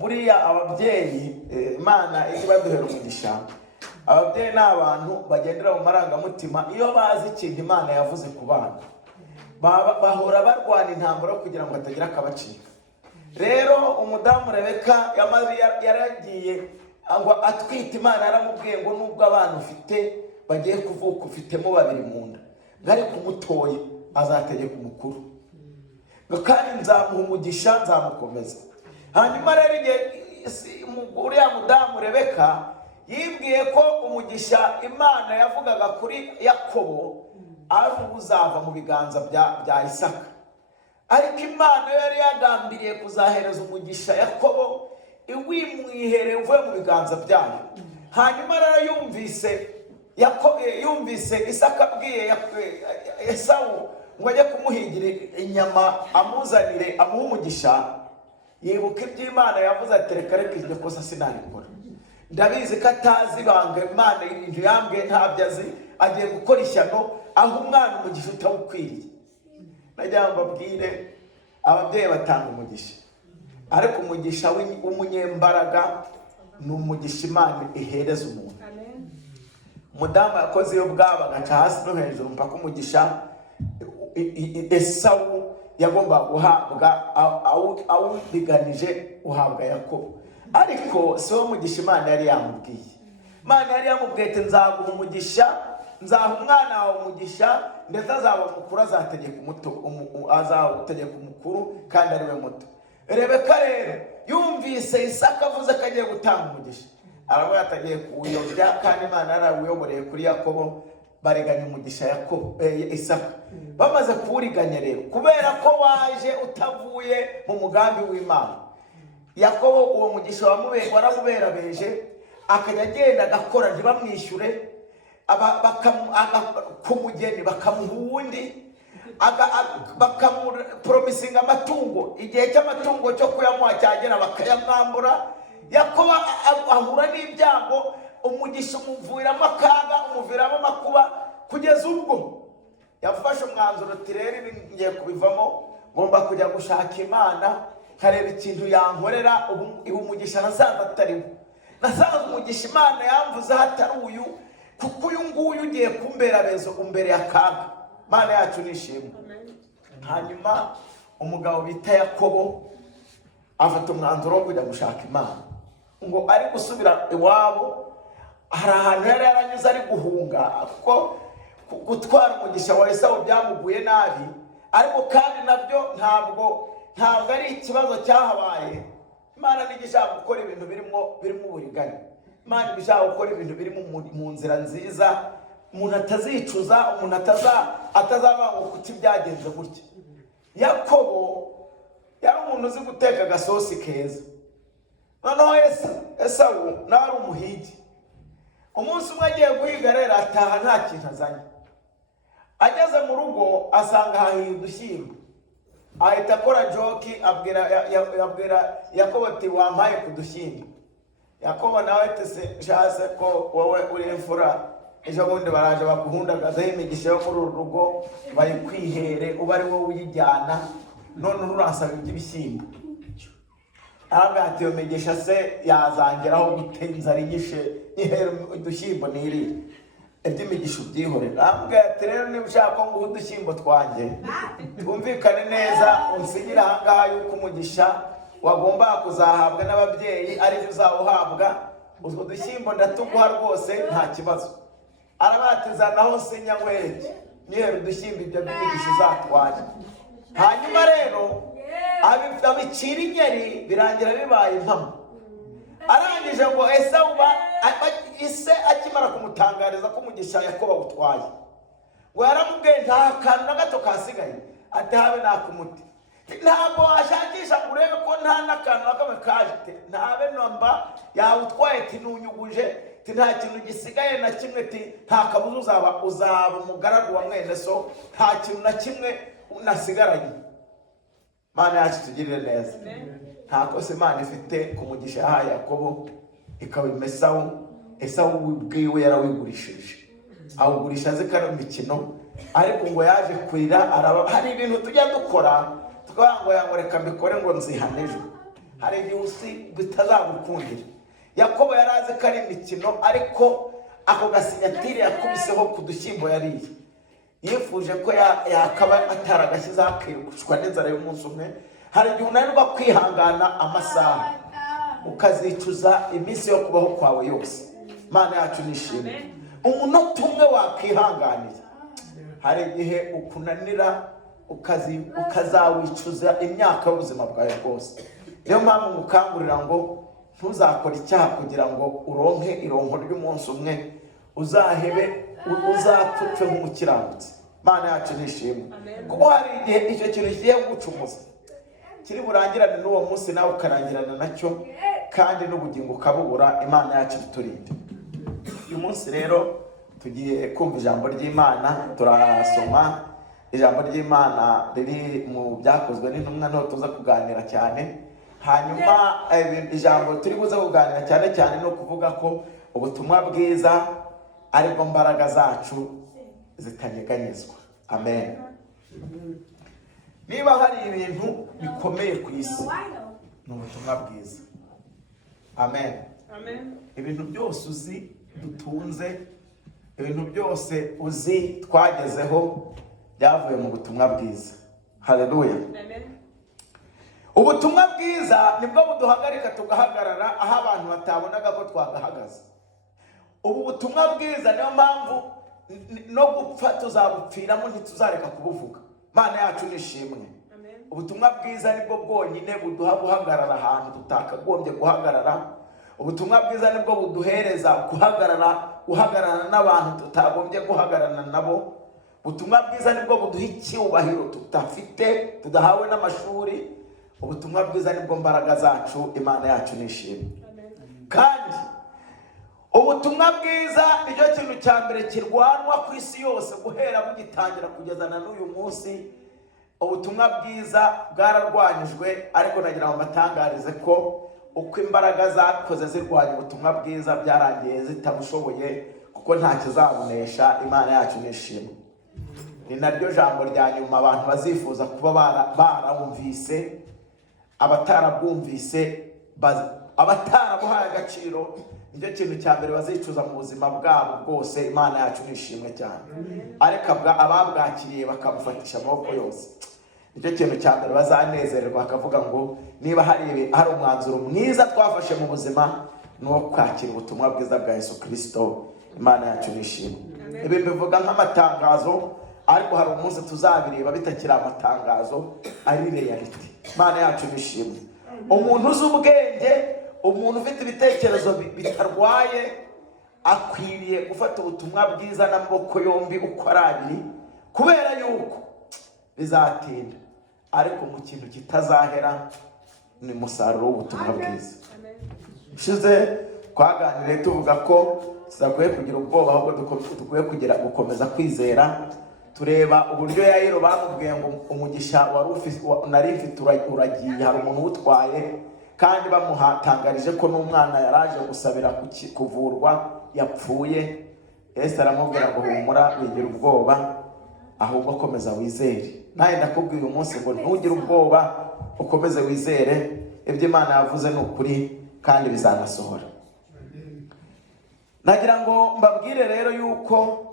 buriya ababyeyi Imana ibaduhera umugisha. Ababyeyi ni abantu bagendera mu marangamutima. Iyo bazi ikintu Imana yavuze ku bana, bahora barwana intambara kugira ngo hatagira akabacika. Rero umudamu Rebeka yaragiye ngo atwite, Imana yaramubwiye ngo nubwo abana ufite bagiye kuvuka ufitemo babiri mu nda, ngari kumutoye azategeka umukuru, kandi nzamuha umugisha, nzamukomeza. Hanyuma rero uriya mudamu Rebeka yibwiye ko umugisha Imana yavugaga kuri Yakobo ari uzava mu biganza bya Isaka, ariko Imana yari yagambiriye kuzahereza umugisha Yakobo iwimwihere uvuye mu biganza byayo. Hanyuma rero yumvise Isaka abwiye Esawu ngo ajye kumuhigira inyama amuzanire amuhe umugisha, yibuka iby'Imana yavuze ati reka iryo kosa sinarikora. Ndabizi ko atazi ibanga Imana ibintu yambwiye ntabyo azi, agiye gukora ishyano aho umwana umugisha utawukwiriye. Najya mbabwire ababyeyi batanga umugisha, ariko umugisha w'umunyembaraga ni umugisha Imana ihereza umuntu. Umudamu yakoze iyo bwaba agaca hasi no hejuru mpaka umugisha Esawu yagomba guhabwa awubiganije uhabwa Yakobo, ariko si wo mugisha Imana yari yamubwiye. Imana yari yamubwiye ati nzaguha umugisha, nzaha umwana wawe umugisha, ndetse azaba mukuru, azategeka umukuru kandi ari we muto. Rebeka rero yumvise Isaka avuze ko agiye gutanga umugisha, aravuga atagiye kuwuyobya, kandi Imana yarawuyoboreye kuri Yakobo. Bariganya umugisha Isaka. Bamaze kuwuriganya rero, kubera ko waje utavuye mu mugambi w'Imana, Yakobo uwo mugisha waramuberabeje, akajya agenda agakora ntibamwishyure, ku mugeni bakamuha uwundi, bakamupromisinga amatungo, igihe cy'amatungo cyo kuyamuha cyagera bakayamwambura. Yakobo ahura n'ibyago, umugisha umuviramo akaga, umuviramo amakuba, kugeza ubwo yafashe umwanzuro ati rero ibi ngiye kubivamo, ngomba kujya gushaka Imana kareba ikintu yankorera. Umugisha nasanze atariho, nasanze umugisha Imana yamvuze hatari uyu, kuko uyu nguyu ugiye kumbera bezo umbere y'akaga. Imana yacu nishimwe. Hanyuma umugabo bita Yakobo afata umwanzuro wo kujya gushaka Imana, ngo ari gusubira iwabo. Hari ahantu yari yaranyuze ari guhunga, kuko gutwara umugisha wa Esawu byamuguye nabi, ariko kandi nabyo ntabwo ari ikibazo cyahabaye. Imana nigishaka gukora ibintu birimo uburiganya. Imana nigishaka gukora ibintu biri mu nzira nziza, umuntu atazicuza, umuntu atazabanga kuti byagenze gutya. Yakobo yari umuntu uzi guteka agasosi keza. Noneho Esawu nawe ari umuhigi. Umunsi umwe agiye guhiga rero ataha nta kintu azanye. Ageze mu rugo asanga hahiye udushyimbo, ahita akora joki, abwira Yakobo ati wampaye ku dushyimbo. Yakobo nawe ati shase ko wowe uri imfura, ejo bundi baraje baguhundagazaho imigisha yo muri uru rugo bayikwihere, uba ari wowe uyijyana, none uransaba iby'ibishyimbo. Aravuga ati iyo migisha se yazangeraho gute, inzara inyishe ihere udushyimbo niri, iby'imigisha ubyihorera. Aravuga ati rero niba ushaka ko nguha udushyimbo twanjye, twumvikane neza, unsinyire ahangaha yuko umugisha wagomba kuzahabwa n'ababyeyi aribyo uzawuhabwa, utwo dushyimbo ndatuguha rwose nta kibazo. Arabatizanaho sinya nkwereke nihere udushyimbo ibyo by'imigisha uzatwara. Hanyuma rero abicira inyeri, birangira bibaye impamo. Arangije ngo Esawu ise akimara kumutangariza ko umugisha Yakobo awutwaye, ngo yaramubwiye nta kantu na gato kasigaye, ati habe nakumuti. Ntabwo washakisha ngo urebe ko nta n'akantu na kamwe kaje, ntabe namba yawutwaye, tinunyuguje, nta kintu gisigaye na kimwe, nta kabuza uzaba umugaragu wa mwene so, nta kintu na kimwe unasigaranye. Imana yacu tugirire neza. Nta kose Imana ifite ku mugisha yahaye Yakobo ikawima Esawu ubwiwe yarawigurishije, awugurisha azi ko ari imikino, ariko ngo yaje kurira. Hari ibintu tujya dukora ngo reka mbikore ngo nzihanejwe. Hari igihe usi bitazagukundira. Yakobo yari azi ko ari imikino, ariko ako gasinyatire yakubiseho ku dushyimbo yariye, yifuje ko yakaba ataragashyizeho akirushwa n'inzara y'umunsi umwe. Hari igihe unanirwa kwihangana amasaha, ukazicuza iminsi yo kubaho kwawe yose. Imana yacu nishimwe. Umunota umwe wakwihanganira, hari igihe ukunanira ukazawicuza imyaka y'ubuzima bwawe bwose. Niyo mpamvu mukangurira ngo ntuzakore icyaha kugira ngo uronke ironko ry'umunsi umwe, uzahebe uzapfupfe nk'umukiranutsi. Imana yacu nishimwe. Kuko hari igihe icyo kintu kigiye gucumuza, kiri burangirane n'uwo munsi nawe ukarangirana nacyo, kandi n'ubugingo ukabubura. Imana yacu iturinde. Uyu munsi rero tugiye kumva ijambo ry'Imana. Turasoma ijambo ry'Imana riri mu Byakozwe n'Intumwa, niho tuza kuganira cyane. Hanyuma ijambo turi buze kuganira cyane no kuvuga ko ubutumwa bwiza aribwo mbaraga zacu zitanyeganyezwa. Amen. Niba hari ibintu bikomeye ku isi, ni ubutumwa bwiza. Amen. Ibintu byose uzi dutunze, ibintu byose uzi twagezeho, byavuye mu butumwa bwiza. Haleluya. Ubutumwa bwiza nibwo buduhagarika tugahagarara aho abantu batabonaga ko twagahagaze. Ubu butumwa bwiza niyo mpamvu no gupfa tuzabupfiramo, ntituzareka kubuvuga. Imana yacu nishimwe. Ubutumwa bwiza nibwo bwonyine buduha guhagarara ahantu tutakagombye guhagarara. Ubutumwa bwiza nibwo buduhereza guhagarara n'abantu tutagombye guhagararana nabo. Ubutumwa bwiza nibwo buduha icyubahiro tudafite, tudahawe n'amashuri. Ubutumwa bwiza nibwo mbaraga zacu. Imana yacu nishimwe. Kandi ubutumwa bwiza nicyo kintu cya mbere kirwanwa ku isi yose, guhera bugitangira kugeza na n'uyu munsi. Ubutumwa bwiza bwararwanyijwe, ariko nagira ngo mbatangarize ko uko imbaraga zakoze zirwanya ubutumwa bwiza byarangiye zitabushoboye, kuko nta kizabunesha. Imana yacu nishimwe. Ni naryo jambo rya nyuma abantu bazifuza kuba barawumvise. Abatarabwumvise, abatarabuhaye agaciro, nicyo kintu cya mbere bazicuza mu buzima bwabo bwose. Imana yacu nishimwe cyane. Ariko ababwakiriye bakabufatisha amaboko yose, nicyo kintu cya mbere bazanezererwa, bakavuga ngo niba hari umwanzuro mwiza twafashe mu buzima, ni uwo kwakira ubutumwa bwiza bwa Yesu Kristo. Imana yacu nishimwe. Ibi mbivuga nk'amatangazo, ariko hari umunsi tuzabireba bitakiri amatangazo, ari reality. Imana yacu nishimwe. Umuntu uzi ubwenge, umuntu ufite ibitekerezo bitarwaye, akwiriye gufata ubutumwa bwiza n'amaboko yombi uko ari abiri, kubera yuko bizatinda, ariko mu kintu kitazahera ni umusaruro w'ubutumwa bwiza. Ushize twaganiriye tuvuga ko tudakwiye kugira ubwoba, ahubwo dukwiye gukomeza kwizera. Tureba uburyo Yayiro bamubwiye ngo umugisha nari mfite uragiye, hari umuntu utwaye, kandi bamuhatangarije ko n'umwana yaraje gusabira kuvurwa yapfuye. Yesu aramubwira ngo humura, wigira ubwoba, ahubwo komeza wizere. Nawe ndakubwiye uyu munsi ngo ntugire ubwoba, ukomeze wizere. Ibyo Imana yavuze ni ukuri kandi bizanasohora. Nagira ngo mbabwire rero yuko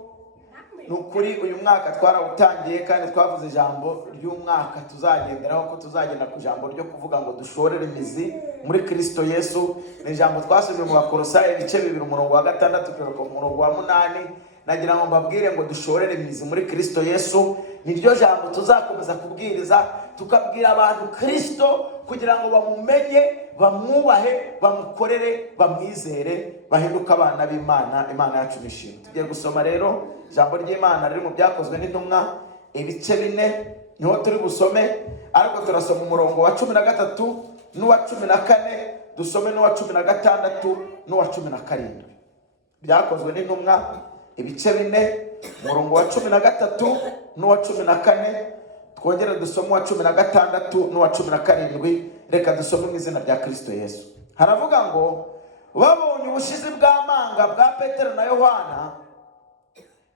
nukuri uyu mwaka twarawutangiye, kandi twavuze ijambo ry'umwaka tuzagenderaho, ko tuzagenda ku ijambo ryo kuvuga ngo dushorere imizi muri Kristo Yesu. Ni ijambo twasomye mu Bakolosayi ibice 2 umurongo wa 6 kugera ku murongo wa 8. Nagira ngo mbabwire ngo dushorere imizi muri Kristo Yesu. Niryo jambo tuzakomeza kubwiriza, tukabwira abantu Kristo kugira ngo bamumenye, bamwubahe, bamukorere, bamwizere, bahinduka abana b'Imana. Imana yacu nishimwe. Tugiye gusoma rero ijambo ry'Imana riri mu Byakozwe n'Intumwa ibice 4, niho turi busome, ariko turasoma umurongo wa 13 n'uwa 14, dusome n'uwa 16 n'uwa 17. Byakozwe n'Intumwa ibice 4, umurongo wa 13 n'uwa 14, twongere dusome uwa 16 n'uwa 17. Reka dusome mu izina rya Kristo Yesu. Haravuga ngo babonye ubushizi bw'amanga bwa Petero na Yohana,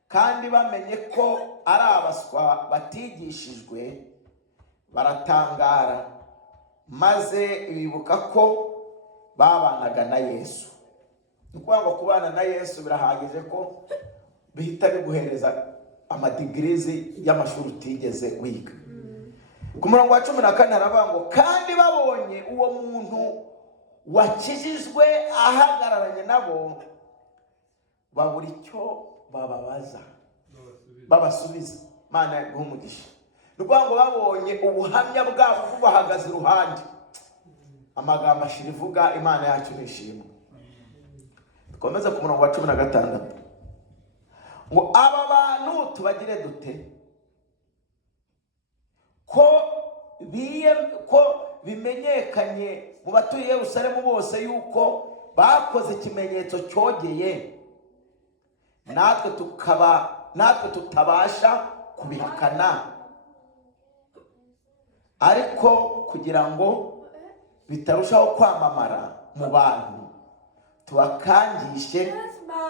kandi bamenye ko ari abaswa batigishijwe, baratangara, maze bibuka ko babanaga na Yesu. Ni ukuvuga ngo kubana na Yesu birahagije ko bihita biguhereza amadigirizi y'amashuri utigeze wiga. Ku murongo wa 14 haravuga ngo kandi babonye uwo muntu wakijijwe ahagararanye nabo, babura icyo bababaza babasubiza. Mana yaguha umugisha. Ni ukuvuga ngo babonye ubuhamya bwabo bahagaze iruhande, amagambo ashira ivuga Imana yacu nishimwe. Dukomeze ku murongo wa 16 ngo aba bantu tubagire dute ko bimenyekanye mu batuye Yerusalemu bose yuko bakoze ikimenyetso cyogeye, natwe tutabasha kubihakana, ariko kugira ngo bitarushaho kwamamara mu bantu, tubakangishe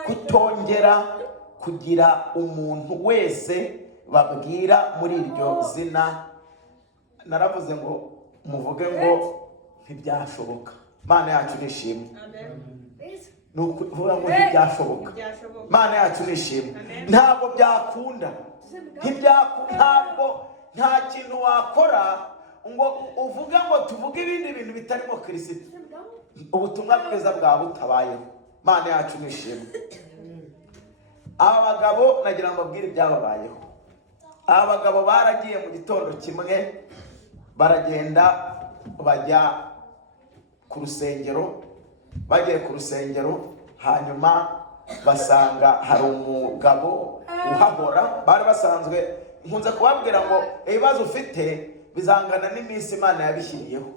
kutongera kugira umuntu wese babwira muri iryo zina. Naravuze ngo muvuge ngo ntibyashoboka. Mana yacu nishimwe. Nukuvuga ngo ntibyashoboka. Mana yacu nishimwe. Ntabwo byakunda. Ntabwo nta kintu wakora ngo uvuga ngo tuvuge ibindi bintu bitarimo Kristo. Ubutumwa bwiza bwawe butabayeho. Mana yacu nishimwe. Aba bagabo nagira ngo mbabwire ibyababayeho. Aba bagabo baragiye mu gitondo kimwe, baragenda bajya ku rusengero. Bagiye ku rusengero, hanyuma basanga hari umugabo uhahora. Bari basanzwe, nkunze kubabwira ngo ibibazo ufite bizangana n'iminsi Imana yabishyiriyeho.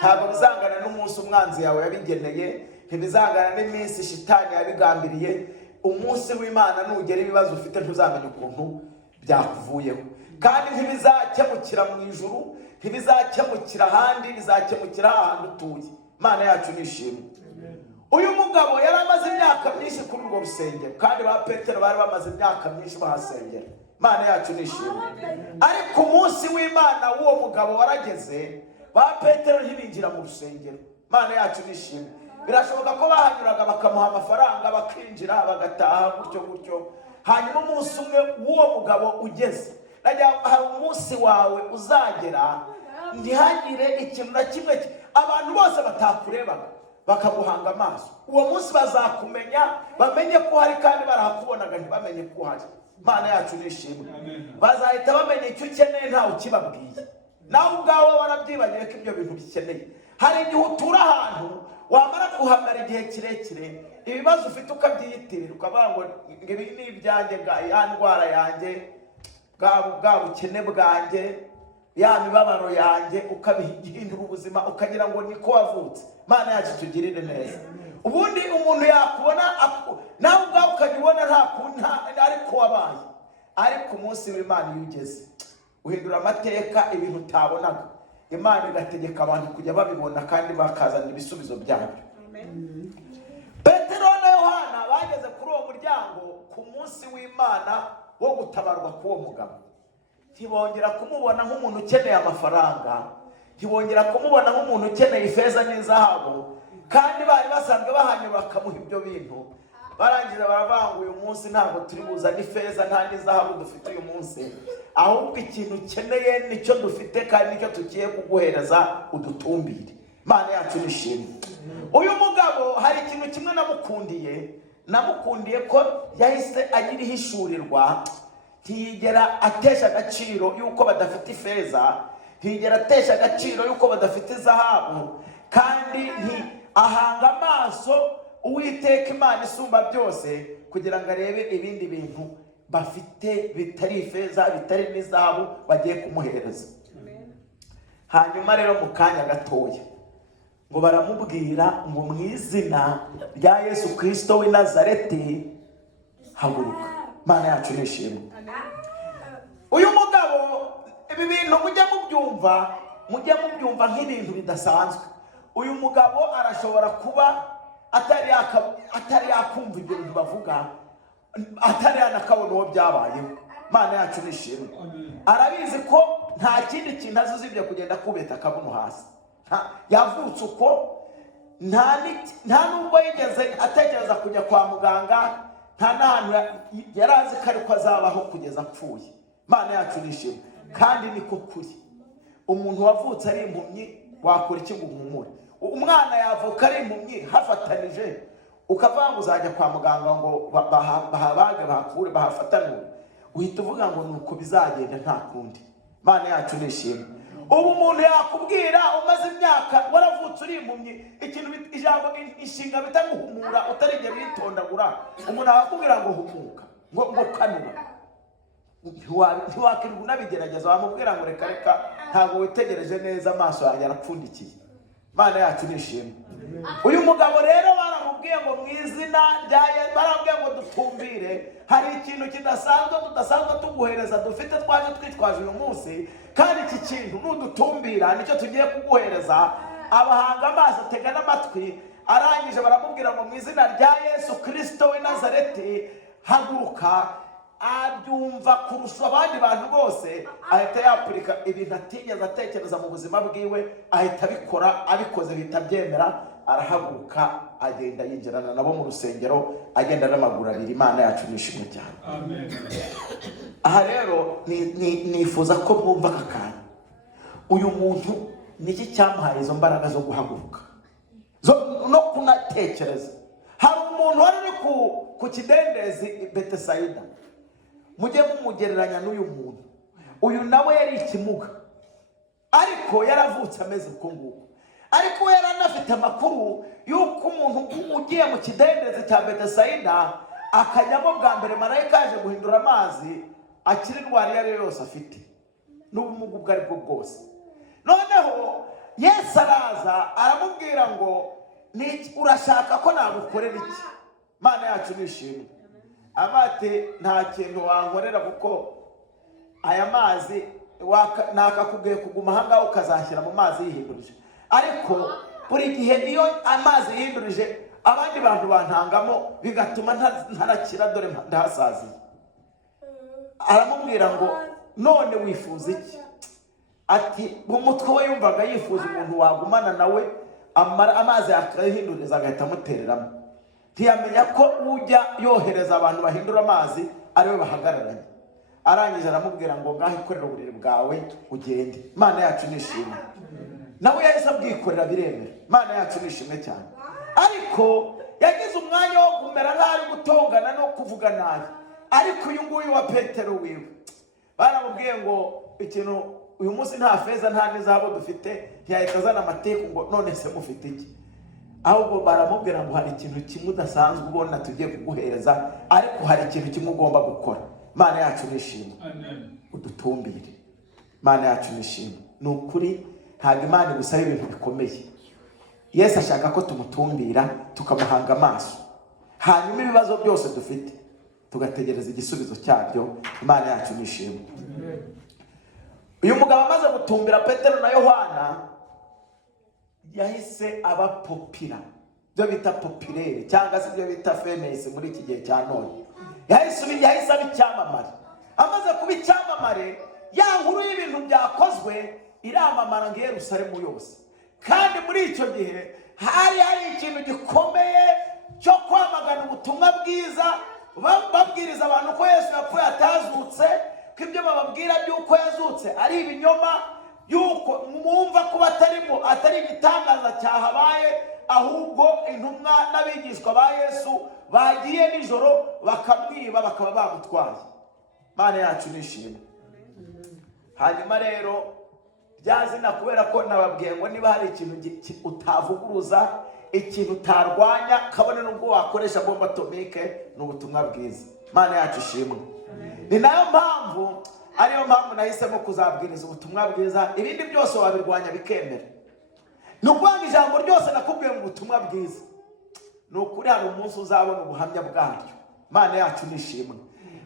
Ntabwo bizangana n'umunsi umwanzi yawe yabigeneye, ntibizangana n'iminsi shitani yabigambiriye. Umunsi w'Imana nugera ibibazo ufite ntuzamenya ukuntu byakuvuyeho, kandi ntibizakemukira mu ijuru, ntibizakemukira ahandi, bizakemukira ahantu utuye. Imana yacu nishimwe. Uyu mugabo yari amaze imyaka myinshi kuri urwo rusengero, kandi ba Petero bari bamaze imyaka myinshi bahasengera. Imana yacu nishimwe. Ariko umunsi w'Imana w'uwo mugabo warageze, ba Petero ntibinjira mu rusengero. Imana yacu nishimwe. Birashoboka ko bahanyuraga bakamuha amafaranga, bakinjira bagataha gutyo. Hanyuma umunsi umwe w'uwo mugabo ugeze, hari umunsi wawe uzagera ntihagire ikintu na kimwe abantu bose batakurebaga bakaguhanga amaso. Uwo munsi bazakumenya, bamenye ko hari, kandi barahakubonaga ntibamenye ko hari. Imana yacu nishimwe. Bazahita bamenye icyo ukeneye ntawe ukibabwiye, nawe ubwawe warabyibagiwe ko ibyo bintu bikeneye. Hari igihe utura ahantu wamara kuhamara igihe kirekire, ibibazo ufite ukabyiyitirira, ukavuga ngo ibi ni ibyanjye, ya ndwara yanjye, bwa bukene bwanjye, ya mibabaro yanjye, ukabihindura ubuzima ukagira ngo niko wavutse. Mana yacu tugirire neza. Ubundi umuntu yakubona nawe ubwawe ukabibona nta ariko wabaye. Ariko umunsi w'Imana iyo ugeze, uhindura amateka, ibintu utabonaga Imana igategeka abantu kujya babibona kandi bakazana ibisubizo byabyo. Petero na Yohana bageze kuri uwo muryango ku munsi w'Imana wo gutabarwa k'uwo mugabo. Ntibongera kumubona nk'umuntu ukeneye amafaranga, ntibongera kumubona nk'umuntu ukeneye ifeza n'izahabu, kandi bari basanzwe bahanyura bakamuha ibyo bintu. Barangiza baravuga ngo uyu munsi ntabwo turi buzane ifeza nta n'izahabu dufite uyu munsi, ahubwo ikintu ukeneye nicyo dufite kandi nicyo tugiye kuguhereza, udutumbire. Imana yacu nishimwe. Uyu mugabo hari ikintu kimwe namukundiye ko yahise agira ihishurirwa. Ntiyigera atesha agaciro yuko badafite ifeza, ntiyigera atesha agaciro yuko badafite zahabu, kandi ahanga amaso Uwiteka Imana isumba byose kugira ngo arebe ibindi bintu bafite bitari ifeza, bitari n'izahabu bagiye kumuhereza. Hanyuma rero mu kanya gatoya ngo baramubwira ngo mu izina rya Yesu Kristo w'i Nazareti haguruka. Mana yacu nishimwe. Uyu mugabo ibi bintu mujye mubyumva nk'ibintu bidasanzwe. Uyu mugabo arashobora kuba atari yakumva ibyo bintu bavuga, atari yanakabona uwo byabayeho. Mana yacu nishimwe. Arabizi ko nta kindi kintu azi usibye kugenda kubeta akabuno hasi. Yavutse uko, nta nubwo yigeze atekereza kujya kwa muganga, nta n'ahantu yari azi ko ariko azabaho kugeza apfuye. Imana yacu nishimwe. Kandi niko kuri. Umuntu wavutse ari impumyi wakora iki ngo umumure? Umwana yavuka ari impumyi hafatanije, ukavuga ngo uzajya kwa muganga ngo bahabage bahakure bahafatanure, uhita uvuga ngo nuko bizagenda nta kundi. Imana yacu nishimwe. Ubu umuntu yakubwira umaze imyaka waravutse uri impumyi, ijambo inshinga bita guhumura utarigeze witondagura, umuntu akakubwira ngo humuka, ngo kanura, ntiwakirwa unabigerageza, wamubwira ngo reka reka ntabwo witegereje neza, amaso yanjye arapfundikiye. Imana yacu nishimwe. Uyu mugabo rero baramubwiye ngo mu izina rya Yesu, baramubwiye ngo dutumbire, hari ikintu tudasanzwe tuguhereza dufite twaje twitwaje uyu munsi, kandi iki kintu nudutumbira nicyo tugiye kuguhereza. Abahanga amaso atega n'amatwi, arangije baramubwira ngo mu izina rya Yesu Kristo w'i Nazareti haguruka. Abyumva kurusha abandi bantu bose, ahita yapurika ibintu atigeze atekereza mu buzima bwiwe, ahita abikora. Abikoze bihita byemera, arahaguruka agenda yinjirana nabo mu rusengero, agenda n'amaguru abiri. Imana yacu nishimwe cyane. Amen. Aha rero nifuza ko mwumva aka kantu. Uyu muntu niki cyamuhaye izo mbaraga zo guhaguruka no kunatekereza? Hari umuntu wari uri ku kidendezi Betesayida, mujye mumugereranya n'uyu muntu. Uyu nawe yari ikimuga, ariko yaravutse ameze uko nguko, ariko yari anafite amakuru y'uko umuntu ugiye mu kidendezi cya Betesayida akajyamo bwa mbere, marayika yaje guhindura amazi, akira indwara iyo ari yo yose afite n'ubumuga ubwo ari bwo bwose. Noneho Yesu araza aramubwira ngo urashaka ko nagukorera iki? Imana yacu nishimwe. Abate nta kintu wankorera, kuko aya mazi nakakubwiye kuguma ahangaho ukazashyira mu mazi yihindurije, ariko buri gihe iyo amazi yihindurije abandi bantu bantangamo bigatuma ntarakira, dore ndahasaziye. Aramubwira ngo none wifuza iki? Ati mu mutwe we yumvaga yifuza umuntu wagumana nawe amazi akayihinduriza agahita amutereramo. Ntiyamenya ko ujya yohereza abantu bahindura amazi ariwe bahagararanye. Arangije aramubwira ngo ngaho ikorera uburiri bwawe ugende. Imana yacu nishimwe. Nawe yahise abwikorera biremera. Imana yacu nishimwe cyane. Ariko yagize umwanya wo kumera nk'ari gutongana no kuvuga nabi. Ariko uyu nguyu wa Petero wiwe baramubwiye ngo ikintu uyu munsi nta feza nta n'izahabu dufite, ntiyahita azana amateka ngo none se mufite iki? Ahubwo baramubwira ngo hari ikintu kimwe udasanzwe ubona tugiye kuguhereza, ariko hari ikintu kimwe ugomba gukora. Imana yacu nishimwe. Udutumbire. Imana yacu nishimwe. Ni ukuri ntabwo Imana igusaba ibintu bikomeye. Yesu ashaka ko tumutumbira, tukamuhanga amaso, hanyuma ibibazo byose dufite tugategereza igisubizo cyabyo. Imana yacu nishimwe. Uyu mugabo amaze gutumbira Petero na Yohana, yahise aba popira, byo bita popirere cyangwa se byo bita famous muri iki gihe cya none. Yahise aba icyamamare. Amaze kuba icyamamare, ya nkuru y'ibintu byakozwe iramamara ngo Yerusalemu yose. Kandi muri icyo gihe hari ikintu gikomeye cyo kwamagana ubutumwa bwiza, babwiriza abantu ko Yesu yapfuye atazutse, ko ibyo bababwira by'uko yazutse ari ibinyoma, y'uko mwumva kuba atari igitangaza cyahabaye, ahubwo intumwa n'abigishwa ba Yesu bagiye nijoro bakamwiba bakaba bamutwaye. Imana yacu nishimwe. Hanyuma rero byazina kubera ko nababwiye ngo niba hari ikintu utavuguruza, ikintu utarwanya, kabone nubwo wakoresha bomba atomike, n'ubutumwa bwiza. Imana yacu ishimwe. Ni nayo mpamvu, ariyo mpamvu nahisemo kuzabwiriza ubutumwa bwiza. Ibindi byose wabirwanya bikemera. Nubwanga ijambo ryose nakubwiye mu butumwa bwiza, ni ukuri hari umunsi uzabona ubuhamya bwaryo. Imana yacu nishimwe.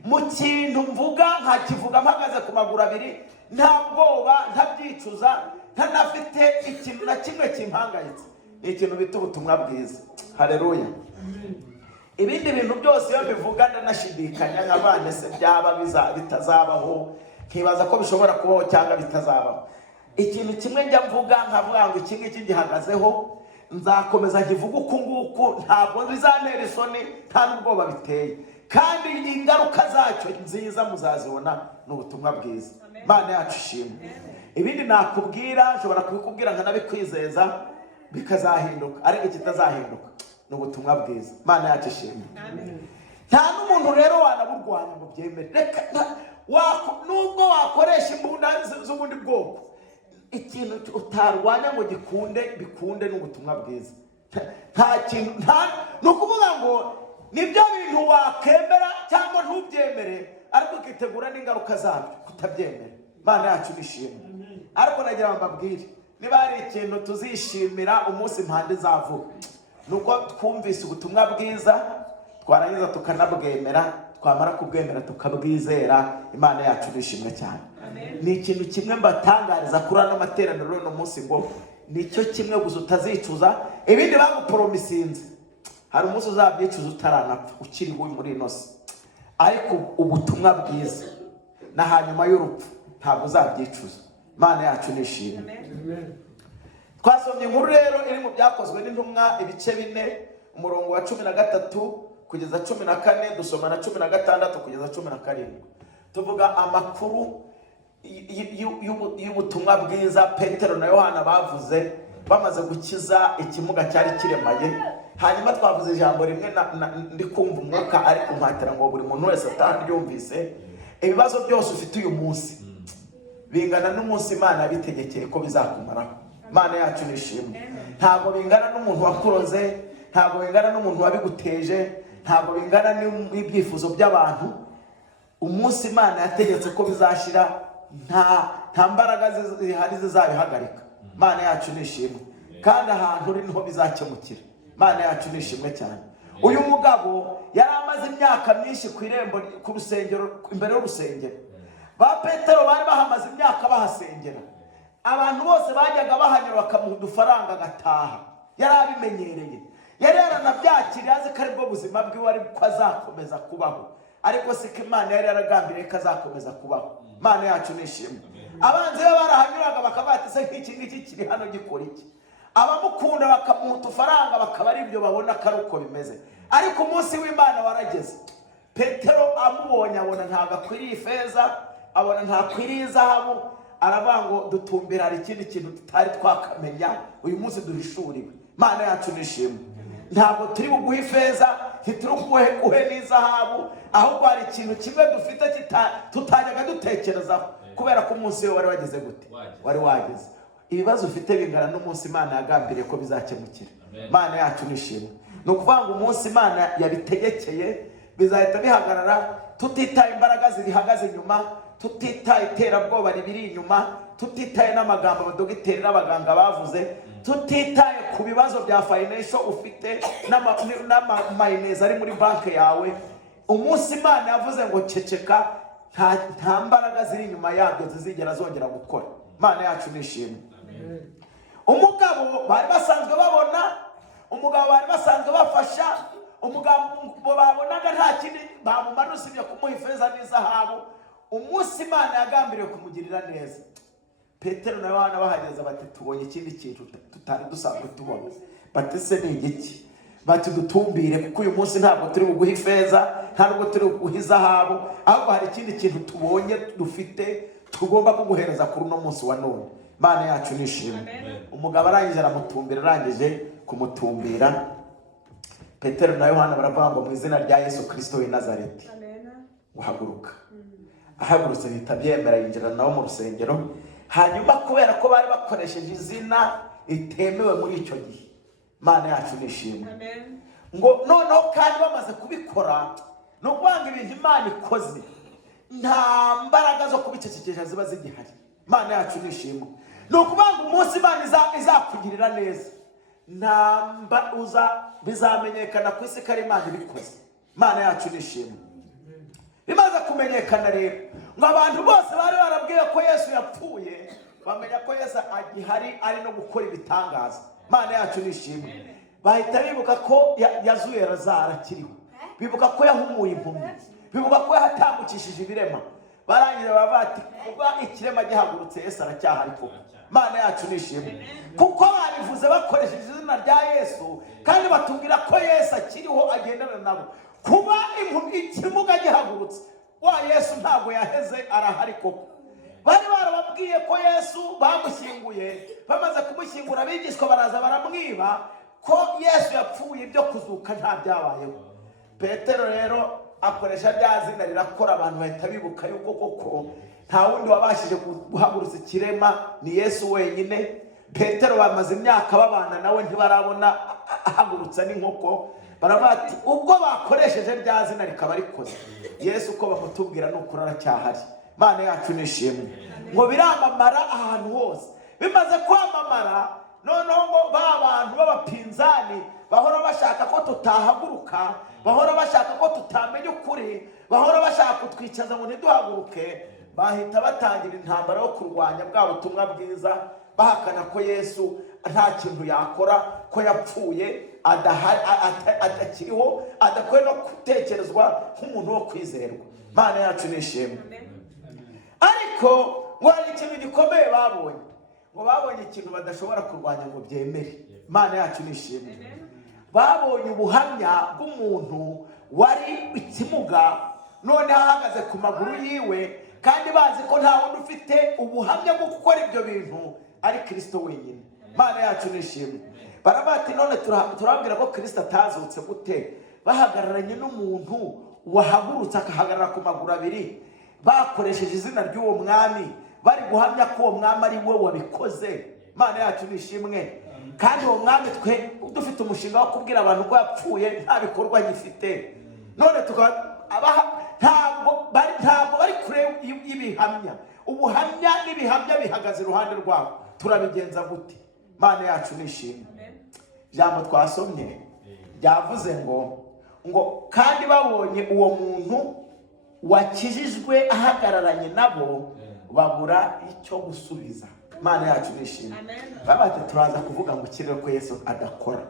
Mu kintu mvuga nkakivuga mpagaze ku maguru abiri, nta bwoba, ntabyicuza, ntanafite ikintu na kimwe kimpangayitse. Ni ikintu bita ubutumwa bwiza. Haleluya. Ibindi bintu byose iyo bivuga ndanashidikanya nk'abana se byaba bitazabaho, nkibaza ko bishobora kubaho cyangwa bitazabaho. Ikintu kimwe njya mvuga nkavuga ngo iki ngiki gihagazeho, nzakomeza nkivuga uku nguku, ntabwo bizantera isoni nta n'ubwoba biteye, kandi ingaruka zacyo nziza muzazibona n'ubutumwa bwiza. Imana yacu ishimwe. Ibindi nakubwira nshobora kubikubwira nkanabikwizeza bikazahinduka, ariko ikitazahinduka n'ubutumwa bwiza. Imana yacu ishimwe. Nta n'umuntu rero wanaburwanya ngo byemere. Reka nubwo wakoresha imbunda z'ubundi bwoko, ikintu utarwanya ngo bikunde n'ubutumwa bwiza. Nta kintu, ni ukuvuga ngo nibyo bintu wakemera cyangwa ntubyemere, ariko ukitegura n'ingaruka zabyo kutabyemera. Imana yacu nishimwe. Ariko nagira ngo mbabwire, niba hari ikintu tuzishimira umunsi impande zavuga, nuko twumvise ubutumwa bwiza, twarangiza tukanabwemera, twamara kubwemera tukabwizera. Imana yacu nishimwe cyane. Ni ikintu kimwe mbatangariza kuri ano materaniro no munsi, ngo nicyo kimwe gusa utazicuza. Ibindi baguporomisinze, hari umunsi uzabyicuza utaranapfa ukiriho muri ino si, ariko ubutumwa bwiza na hanyuma y'urupfu ntabwo uzabyicuza. Imana yacu nishimwe. Twasomye inkuru rero iri mu Byakozwe n'Intumwa ibice 4 umurongo wa 13 kugeza 14, dusoma na 16 kugeza 17. Tuvuga amakuru y'ubutumwa bwiza Petero na Yohana bavuze bamaze gukiza ikimuga cyari kiremaye. Hanyuma twavuze ijambo rimwe ndi kumva umwuka ari kumpatira ngo buri muntu wese ataryumvise. Ibibazo byose ufite uyu munsi bingana n'umunsi Imana yabitegekeye ko bizakumaraho. Imana yacu nishimwe. Ntabwo bingana n'umuntu wakuroze, ntabwo bingana n'umuntu wabiguteje, ntabwo bingana n'ibyifuzo by'abantu. Umunsi Imana yategetse ko bizashira, nta mbaraga zihari zizabihagarika. Imana yacu nishimwe. Kandi ahantu uri niho bizakemukira. Imana yacu nishimwe cyane. Uyu mugabo yari amaze imyaka myinshi ku irembo ku rusengero, imbere y'urusengero. Ba Petero bari bahamaze imyaka bahasengera. Abantu bose bajyaga bahanyura bakamuha udufaranga agataha. Yari abimenyereye, yari yaranabyakiriye, azi ko aribwo buzima bwiwe ari ko azakomeza kubaho. Ariko siko Imana yari yaragambiriye ko azakomeza kubaho. Imana yacu nishimwe. Abanzi be barahanyuraga bakabati se nk'iki ngiki kiri hano gikora iki? Abamukunda bakamuha udufaranga bakaba ari ibyo babona ko ari uko bimeze. Ariko umunsi w'Imana warageze. Petero amubonye abona ntabwo akwiriye ifeza, abona ntakwiriye izahabu, aravuga ngo dutumbira hari ikindi kintu tutari twakamenya, uyu munsi duhishuriwe. Imana yacu nishimwe. Ntabwo turi buguhe ifeza, ntituri buguhe n'izahabu, ahubwo hari ikintu kimwe dufite tutajyaga dutekerezaho, kubera ko umunsi we wari wageze gute? Wari wageze. Ibibazo ufite bingana n'umunsi Imana yagambiriye ko bizakemukira. Imana yacu nishimwe. Ni ukuvuga ngo umunsi Imana yabitegekeye bizahita bihagarara, tutitaye imbaraga zibihagaze inyuma, tutitaye iterabwoba ribiri inyuma, tutitaye n'amagambo abadogiteri n'abaganga bavuze, tutitaye ku bibazo bya financial ufite n'amayineza ari muri banki yawe. Umunsi Imana yavuze ngo ceceka, nta mbaraga ziri inyuma yabyo zizigera zongera gukora. Imana yacu nishimwe. Umugabo bari basanzwe babona, umugabo bari basanzwe bafasha, umugabo babonaga nta kindi bamumanusa ibyo kumuha ifeza n'izahabu. Umunsi Imana yagambiriye kumugirira neza. Petero na Yohana bahageze bati tubonye ikindi kintu tutari dusanzwe tubona. Bati se ni igiki? Bati dutumbire, kuko uyu munsi ntabwo turi buguha ifeza, ntabwo turi buguha izahabu, ahubwo hari ikindi kintu tubonye dufite tugomba kuguhereza kuri uno munsi wa none. Imana yacu nishimwe. Umugabo arangije aramutumbira, arangije kumutumbira, Petero na Yohana baravuga ngo mu izina rya Yesu Kristo w'i Nazareti uhaguruka. Ahagurutse bihita byemera, yinjira nabo mu rusengero. Hanyuma kubera ko bari bakoresheje izina itemewe muri icyo gihe, Imana yacu nishimwe. Ngo noneho kandi bamaze kubikora, no kwanga ibintu Imana ikoze, nta mbaraga zo kubicecekesha ziba zigihari. Imana yacu nishimwe. No kubanga umunsi Imana izakugirira neza, bizamenyekana ku isi ko ari Imana ibikoze. Imana yacu nishimwe. Bimaze kumenyekana rero ngo abantu bose bari barabwiye ko Yesu yapfuye, bamenya ko Yesu agihari ari no gukora ibitangaza. Imana yacu nishimwe. Bahita bibuka ko yazuye Lazaro akiriho, bibuka ko yahumuye impumyi, bibuka ko yahatambukishije ibirema, barangira bati kuba ikirema gihagurutse Yesu aracyahari koko. Mana yacu nishimwe kuko babivuze bakoresheje izina rya Yesu kandi batubwira ko Yesu akiriho agendana nabo. Kuba ikimuga gihagurutse wa Yesu ntabwo yaheze, arahari koko. Bari barababwiye ko Yesu bamushyinguye, bamaze kumushyingura abigishwa baraza baramwiba ko Yesu yapfuye, ibyo kuzuka nta byabayeho. Petero rero akoresha rya zina rirakora, abantu bahita bibuka yuko koko nta wundi wabashije guhagurutsa ikirema ni Yesu wenyine. Petero bamaze imyaka babana nawe ntibarabona ahagurutsa n'inkoko. Barabati ubwo bakoresheje rya zina rikaba rikoze. Yesu uko bamutubwira n'ukuri aracyahari. Mana yacu nishimwe ngo biramamara ahantu hose. Bimaze kwamamara noneho ngo bantu b'abapinzani bahora bashaka ko tutahaguruka, bahora bashaka ko tutamenya ukuri, bahora bashaka kutwicaza ngo ntiduhaguruke, bahita batangira intambara yo kurwanya bwa butumwa bwiza, bahakana ko Yesu nta kintu yakora, ko yapfuye, adakiriho, adakwiye no gutekerezwa nk'umuntu wo kwizerwa. Mana yacu nishimwe. Ariko ngo hari ikintu gikomeye babonye, ngo babonye ikintu badashobora kurwanya ngo byemere. Mana yacu nishimwe. Babonye ubuhamya bw'umuntu wari ikimuga none ahagaze ku maguru yiwe, kandi bazi ko nta wundi ufite ubuhamya bwo gukora ibyo bintu ari Kristo wenyine. Mana yacu nishimwe. Barabati none turabwira ko Kristo atazutse gute bahagararanye n'umuntu wahagurutse akahagarara ku maguru abiri, bakoresheje izina ry'uwo mwami, bari guhamya ko uwo mwami ari we wabikoze. Mana yacu nishimwe. Kandi uwo mwami twe dufite umushinga wo kubwira abantu ko yapfuye nta bikorwa gifite. None ntabwo bari kure y'ibihamya. Ubuhamya n'ibihamya bihagaze iruhande rwabo. Turabigenza gute? Mana yacu nishimwe. Jambo twasomye ryavuze ngo kandi babonye uwo muntu wakijijwe ahagararanye nabo babura icyo gusubiza. Mana yacu nishimwe. Babate turaza kuvuga ngo ikirere ko Yesu adakora,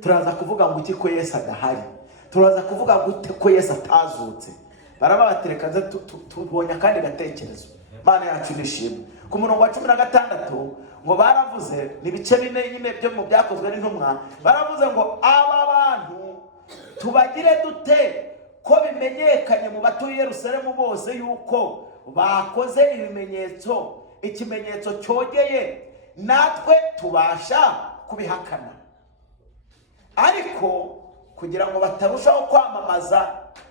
turaza kuvuga ngo iki ko Yesu adahari, turaza kuvuga gute ko Yesu atazutse. Barabaterekaza tubonye kandi gatekerezo. Mana yacu nishimwe. Ku murongo wa 16 ngo baravuze ni bice bine nyine byo mu byakozwe n'intumwa, baravuze ngo aba bantu tubagire dute ko bimenyekanye mu batuye Yerusalemu bose yuko bakoze ibimenyetso, ikimenyetso cyogeye natwe tubasha kubihakana. Ariko kugira ngo batarushaho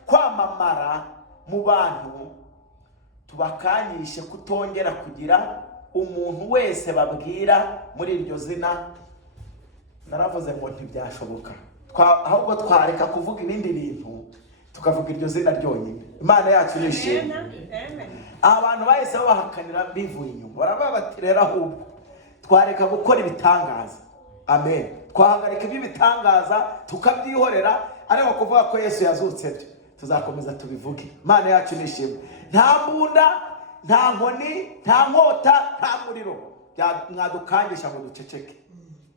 kwamamara mu bantu, tubakanyishe kutongera kugira umuntu wese babwira muri iryo zina. Naravuze ngo ntibyashoboka, ahubwo twareka kuvuga ibindi bintu tukavuga iryo zina ryonyine. Imana yacu nishimwe. Abantu bahise babahakanira bivuye inyuma, barababatirera ahubwo twareka gukora ibitangaza. Amen. Twahagarika ibitangaza tukabyihorera, ariko kuvuga ko Yesu yazutse byo tuzakomeza tubivuge. Imana yacu nishimwe. Nta mbunda, nta nkoni, nta nkota, nta muriro mwadukangisha ngo duceceke,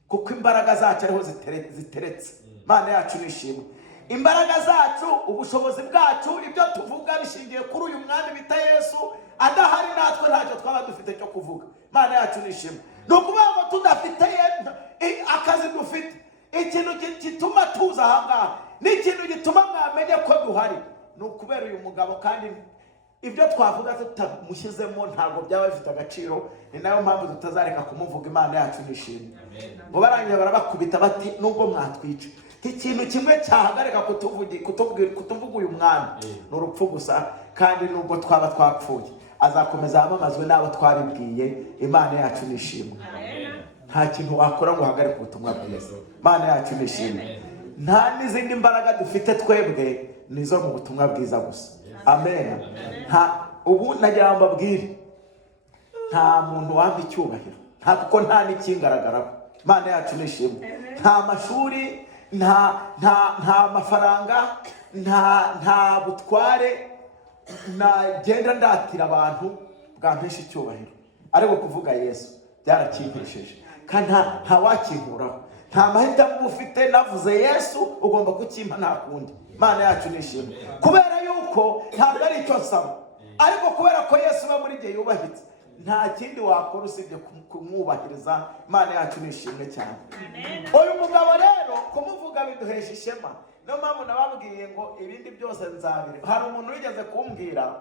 kuko imbaraga zacu ariho ziteretse. Imana yacu nishimwe. Imbaraga zacu, ubushobozi bwacu, ibyo tuvuga bishingiye kuri uyu mwami bita Yesu. Adahari natwe ntacyo twaba dufite cyo kuvuga. Imana yacu nishimwe. Nukuvuga ngo tudafite akazi dufite, ikintu gituma tuza ahangaha, n'ikintu gituma mwamenye ko duhari, ni ukubera uyu mugabo. Kandi ibyo twavuga tutamushyizemo ntabwo byaba bifite agaciro. Ni nayo mpamvu tutazareka kumuvuga. Imana yacu nishimwe. Ngo barangiye barabakubita bati nubwo mwatwica, ikintu kimwe cyahagarika kutuvuga uyu mwami ni urupfu gusa. Kandi nubwo twaba twapfuye azakomeza amamazwe n'abo twabibwiye. Imana yacu nishimwe. Nta kintu wakora ngo uhagarike ubutumwa bwiza. Imana yacu nishimwe. Nta n'izindi mbaraga dufite twebwe, nizo mu butumwa bwiza gusa. Amen. Ubu nagira ngo mbabwire, nta muntu wampa icyubahiro, kuko nta n'ikingaragaraho. Imana yacu nishimwe. Nta mashuri, nta mafaranga, nta butware nagenda ndatira abantu bwampesha icyubahiro, ariko kuvuga Yesu byarakimpesheje, kandi nta wakinkuraho. Nta mahitamo ufite, navuze Yesu ugomba kukimpa nta kundi. Imana yacu nishimwe. Kubera yuko ntabwo ari icyo nsaba, ariko kubera ko Yesu aba muri gihe yubahitse nta kindi wakora usibye kumwubahiriza. Imana yacu nishimwe cyane. Uyu mugabo rero kumuvuga biduhesha ishema. Niyo mpamvu nababwiye ngo ibindi byose nzabire. Hari umuntu wigeze kumbwira,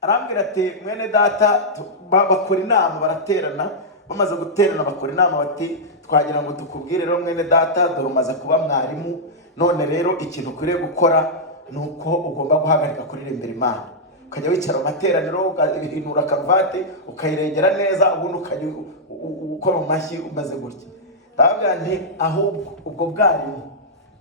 arambwira ati mwene data bakora inama, baraterana, bamaze guterana bakora inama bati twagira ngo tukubwire rero mwene data, dore umaze kuba mwarimu, none rero ikintu ukwiriye gukora nuko ugomba guhagarika kuririmbira Imana, ukajya wicara mu materaniro ugahinura karuvati ukayirengera neza, ubundi ukajya ukora amashyi umaze gutya. Ndababwira nti ahubwo ubwo bwarimu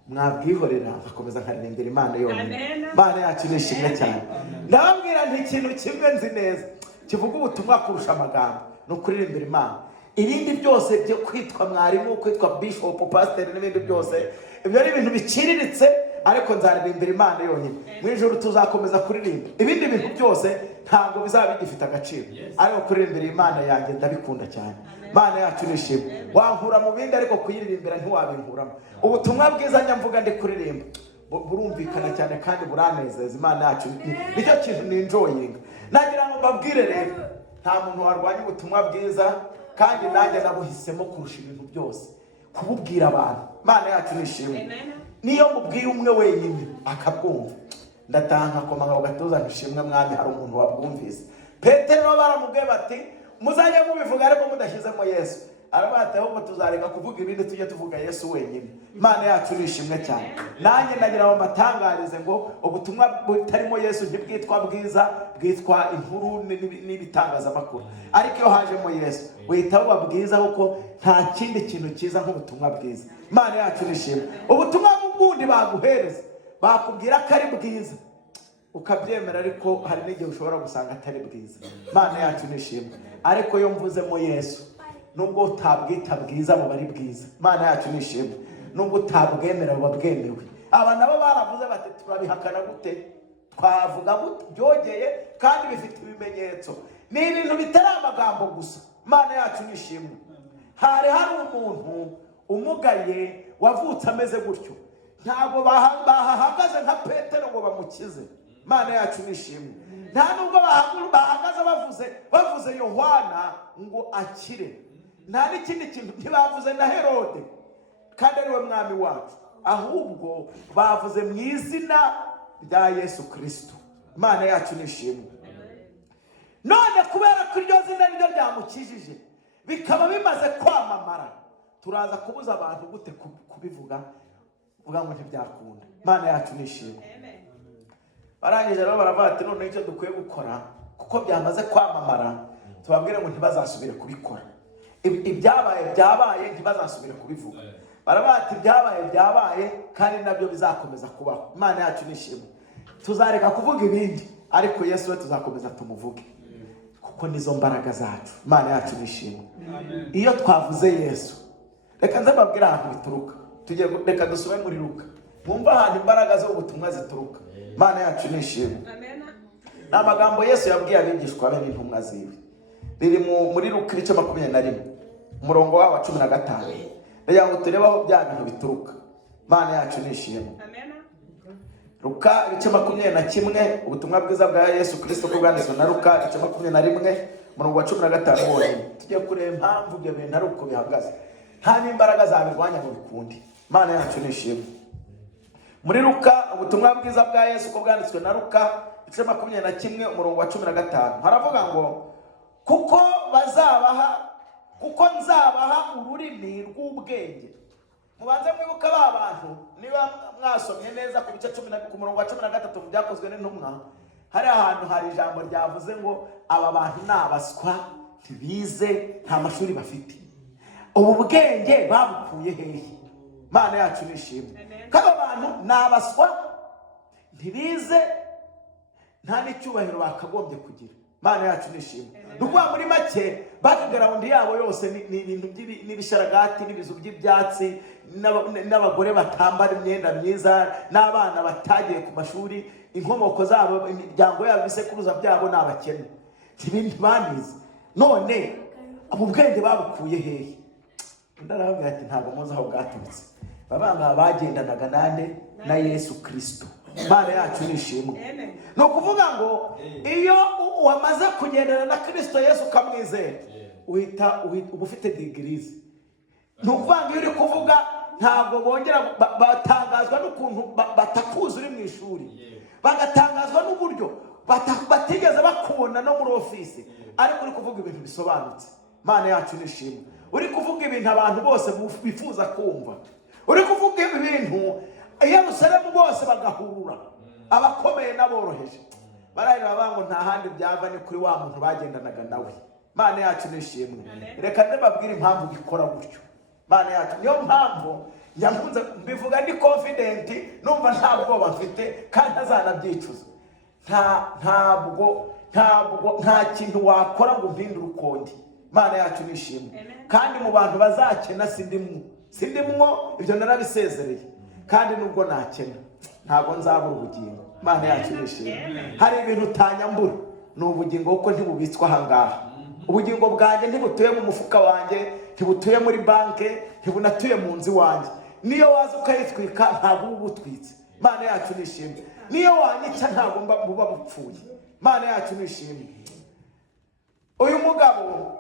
mwabwihorera akomeza akaririmbira Imana yonyine. Imana yacu nishimwe cyane. Ndababwira nti ikintu kimwe nzi neza kivuga ubutumwa kurusha amagambo ni ukuririmbira Imana. Ibindi byose byo kwitwa mwarimu, kwitwa bishop, pastor n'ibindi byose, ibyo ni ibintu biciriritse, ariko nzaririmbira Imana yonyine. Mu ijuru tuzakomeza kuririmba. Ibindi bintu byose ntabwo bizaba bigifite agaciro, ariko kuririmbira Imana yanjye ndabikunda cyane. Imana yacu nishimwe. Wankura mu bindi ariko kuyiririmbira ntiwabinkuramo. Ubutumwa bwiza nyamvuga ndi kuririmba burumvikana cyane kandi buranezeza. Imana yacu nicyo kintu ninjoyinga. Nagira ngo mbabwire rero, nta muntu warwanya ubutumwa bwiza, kandi nanjye nabuhisemo kurusha ibintu byose kububwira abantu. Imana yacu nishimwe. Niyo mubwiye umwe wenyine akabwumva, ndatanga komanga mu gatuza nishimwe mwami hari umuntu wabwumvise. Petero baramubwiye bati muzajye mubivuga ariko mudashyizemo Yesu. Arabata ahubwo tuzareka kuvuga ibindi tujye tuvuga Yesu wenyine. Imana yacu nishimwe cyane. Nanjye ndagira ngo matangarize ngo ubutumwa butarimo Yesu ntibwitwa bwiza, bwitwa inkuru n'ibitangazamakuru. Ariko iyo hajemo Yesu wita buba bwiza, kuko nta kindi kintu cyiza nk'ubutumwa bwiza. Imana yacu nishimwe. Ubutumwa bundi baguhereza bakubwira ko ari bwiza ukabyemera, ariko hari n'igihe ushobora gusanga atari bwiza. Imana yacu nishimwe. Ariko iyo mvuzemo Yesu, nubwo utabwita bwiza buba ari bwiza. Imana yacu nishimwe. Nubwo utabwemera buba bwemewe. Aba nabo baravuze bati turabihakana gute? Twavuga gute byogeye kandi bifite ibimenyetso. Ni ibintu bitari amagambo gusa. Imana yacu nishimwe. Hari umuntu umugaye wavutse ameze gutyo, ntabwo bahagaze nka Petero ngo bamukize. Imana yacu nishimwe. Nta nubwo bahagaze bavuze Yohana ngo akire. Nta n'ikindi kintu ntibavuze na Herode kandi ariwe mwami wacu, ahubwo bavuze mu izina rya Yesu Kristo. Imana yacu nishimwe. None kubera ko iryo zina ryo ryamukijije bikaba bimaze kwamamara, turaza kubuza abantu gute kubivuga? Vuga ngo ntibyakunda. Imana yacu nishimwe. Barangije rero baravuga ati none icyo dukwiye gukora, kuko byamaze kwamamara, tubabwire ngo ntibazasubire kubikora. Ibyabaye ntibazasubire kubivuga. Baravuga ati byabaye kandi nabyo bizakomeza kubaho. Imana yacu nishimwe. Tuzareka kuvuga ibindi, ariko Yesu we tuzakomeza tumuvuge, kuko nizo mbaraga zacu. Imana yacu nishimwe. Iyo twavuze Yesu, reka nze mbabwire ahantu bituruka. Reka dusube muri Luka, mwumva ahantu imbaraga z'ubutumwa zituruka. Imana yacu nishimwe. Ni amagambo Yesu yabwiye abigishwa be n'intumwa ziwe. Biri muri Luka ibice 21 umurongo wa 15. Reka ngo turebe aho bya bintu bituruka. Imana yacu nishimwe. Luka ibice 21 ubutumwa bwiza bwa Yesu Kristo ko bwanditswe na Luka ibice 21 umurongo wa 15 wonyine. Tujye kureba impamvu ibyo bintu ari uko bihagaze. Nta n'imbaraga zabirwanya ngo bikundi. Imana yacu nishimwe. Muri Luka ubutumwa bwiza bwa Yesu ko bwanditswe na Luka ibice 21 umurongo wa 15 haravuga ngo kuko nzabaha ururimi rw'ubwenge. Mubanze mwibuka ba bantu, niba mwasomye neza ku bice 10 ku murongo wa 13 byakozwe n'intumwa, hari ahantu hari ijambo ryavuze ngo aba bantu nabaswa, ntibize, nta mashuri bafite. Ubu bwenge babukuye hehe? Imana yacu nishimwe. Kandi abantu nabaswa, ntibize, nta n'icyubahiro bakagombye kugira. Imana yacu nishimwe. Nuko muri make background yabo yose ni ibintu n'ibisharagati n'ibizu by'ibyatsi, n'abagore batambara imyenda myiza, n'abana batagiye ku mashuri, inkomoko zabo, imiryango yabo, bisekuruza byabo n'abakene. Ibintu banize. None abo bwenge babukuye hehe? Ndaravuga ati ntabwo muzi aho bwaturutse. Babanga bagendanaga nande na Yesu Kristo. Imana yacu nishimwe. No kuvuga ngo iyo wamaze kugendana na Kristo Yesu ukamwizera uhita ufite degrees. Ntuvuga iyo uri kuvuga ntabwo bongera batangazwa n'ukuntu batakuza uri mu ishuri, bagatangazwa n'uburyo batigeze bakubona no muri ofisi, ariko uri kuvuga ibintu bisobanutse. Imana yacu nishimwe. Uri kuvuga ibintu abantu bose bifuza kumva, uri kuvuga ibintu Yerusalemu bose bagahurura, abakomeye n'aboroheje barahira babango nta handi byava ni kuri wa muntu bagendanaga nawe. Imana yacu nishimwe. Reka ndababwira impamvu bikora gutyo. Imana yacu niyo mpamvu yakunze mbivuga ndi confident, numva nta bwoba mfite kandi ntazanabyicuza. Nta kintu wakora ngo mpindure ukundi. Imana yacu nishimwe. Kandi mu bantu bazakena sindimwo, ibyo narabisezereye. Kandi nubwo nakena ntabwo nzabura ubugingo. Imana yacu nishimwe. Hari ibintu utanyambura, ni ubugingo kuko ntibubitswe ahangaha. Ubugingo bwanjye ntibutuye mu mufuka wanjye, ntibutuye muri banke, ntibunatuye mu nzu wanjye. Niyo waza ukayitwika ntabwo uba ubutwitse. Imana yacu nishimwe. Niyo wanyica ntabwo buba bupfuye. Imana yacu nishimwe. Uyu mugabo,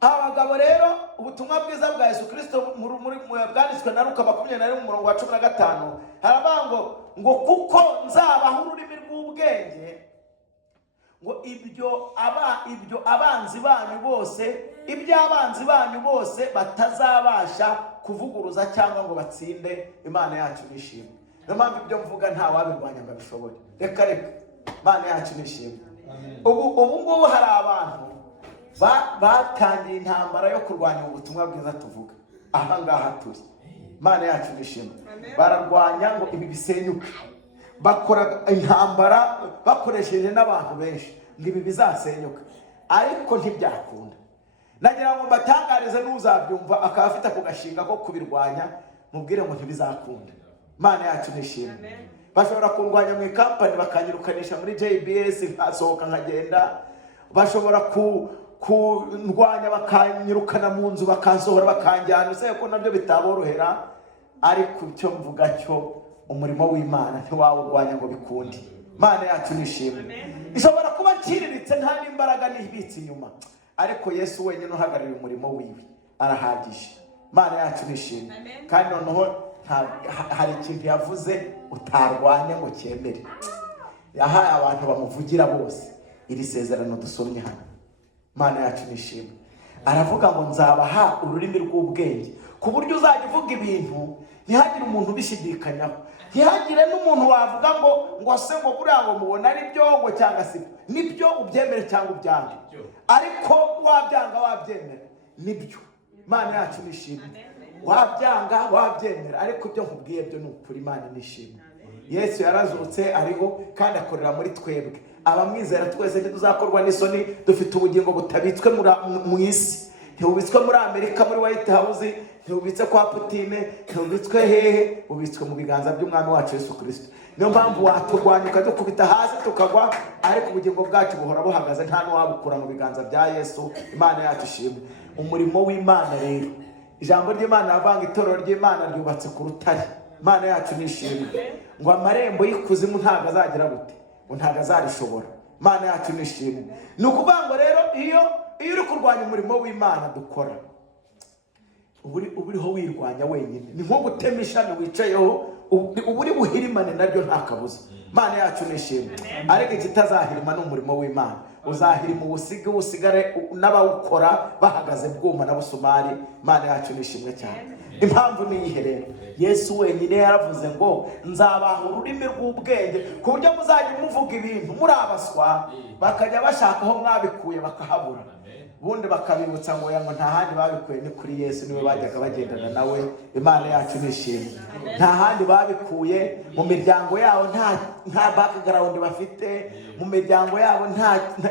abagabo rero ubutumwa bwiza bwa Yesu Kristo muri bwanditswe na Luka 20:15 harabango ngo kuko nzabaha ururimi rw'ubwenge ngo ibyo abanzi banyu bose batazabasha kuvuguruza cyangwa ngo batsinde. Imana yacu nishimwe. No mpamvu ibyo mvuga nta wabirwanya ngo bishobore. Reka Imana yacu nishimwe. Ubu hari abantu batangiye intambara yo kurwanya ubutumwa bwiza tuvuga aha ngaha turi. Imana yacu nishimwe. Bararwanya ngo ibi bisenyuke, bakora intambara bakoresheje n'abantu benshi ngo ibi bizasenyuka, ariko ntibyakunda. Nagira ngo mbatangarize n'uzabyumva akaba afite ako gashinga ko kubirwanya, mubwire ngo ntibizakunda. Imana yacu nishimwe. Bashobora kurwanya mu ikampani bakanyirukanisha muri JBS nkasohoka nkagenda, bashobora kundwanya bakanyirukana mu nzu bakansohora bakanjyana, useye ko nabyo bitaborohera, ariko icyo mvuga cyo umurimo w'Imana ntiwawurwanya ngo bikunde. Imana yacu nishimwe. Ishobora kuba nciriritse nta n'imbaraga n'ibitsi inyuma, ariko Yesu wenyine uhagarariye umurimo wiwe arahagije. Imana yacu nishimwe. Kandi noneho hari ikintu yavuze utarwanya ngo cyemere. Yahaye abantu bamuvugira bose iri sezerano dusomye hano. Imana yacu nishimwe. Aravuga ngo nzabaha ururimi rw'ubwenge ku buryo uzajya uvuga ibintu ntihagire umuntu ubishidikanyaho, ntihagire n'umuntu wavuga ngo se ngo buriya ngo mubona ari byo ngo cyangwa se nibyo, ubyemere cyangwa ubyange, ariko wabyanga wabyemera nibyo. Imana yacu nishimwe. Wabyanga wabyemera, ariko ibyo nkubwiye byo ni ukuri. Imana nishimwe. Yesu yarazutse ariho kandi akorera muri twebwe. Abamwizera twese ntituzakorwa n'isoni. Dufite ubugingo butabitswe mu isi, ntibubitswe muri Amerika muri White House, ntibubitswe kwa Putine, ntibubitswe hehe, bubitswe mu biganza by'umwami wacu Yesu Kristo. Niyo mpamvu waturwanya ukadukubita hasi tukagwa, ariko ubugingo bwacu buhora buhagaze, nta n'uwabukura mu biganza bya Yesu. Imana yacu ishimwe. Umurimo w'Imana rero, ijambo ry'Imana avanga itorero ry'Imana ryubatse ku rutare. Imana yacu nishimwe. Ngo amarembo y'ikuzimu ntago azagira gute, ngo ntago azarishobora. Imana yacu nishimwe. Ni ukuvuga ngo rero iyo uri kurwanya umurimo w'Imana dukora, uburiho wirwanya wenyine, ni nko gutema ishami wicayeho, uburi buhirimane naryo nta kabuza. Imana yacu nishimwe. Ariko ikitazahirima ni umurimo w'Imana. Uzahirima usigare n'abawukora bahagaze bwuma na busumari. Imana yacu nishimwe cyane. Impamvu ni iyihe rero? Yesu wenyine yaravuze ngo nzabaha ururimi rw'ubwenge ku buryo muzajya muvuga ibintu murabaswa, bakajya bashaka aho mwabikuye bakahabura, ubundi bakabibutsa ngo nta handi babikuye ni kuri Yesu, niwe bajyaga bagendana nawe. Imana yacu nishimye. Nta handi babikuye, mu miryango yabo nta background bafite, mu miryango yabo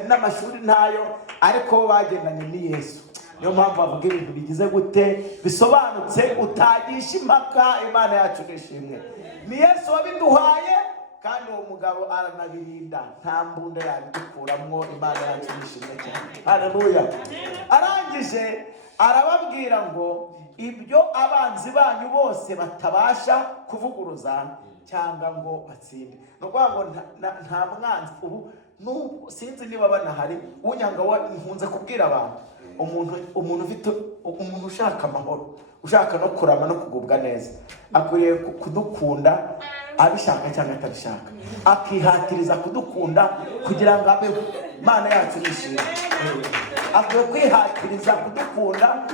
n'amashuri ntayo, ariko bo bagendanye ni Yesu. Niyo mpamvu bavuga ibintu bigize gute bisobanutse utagisha impaka. Imana yacu nishimwe. Ni Yesu wabiduhaye, kandi uwo mugabo aranabirinda, nta mbunda yabidukuramwo. Imana yacu nishimwe cyane. Haleluya. Arangije arababwira ngo ibyo abanzi banyu bose batabasha kuvuguruza cyangwa ngo batsinde. No ngo nta mwanzi ubu sinzi niba banahari unyanga nkunze kubwira abantu umuntu ufite umuntu ushaka amahoro, ushaka no kurama no kugubwa neza, akwiriye kudukunda abishaka cyangwa atabishaka, akihatiriza kudukunda kugira ngo abeho. Imana yacu nishimye. Akwiye kwihatiriza kudukunda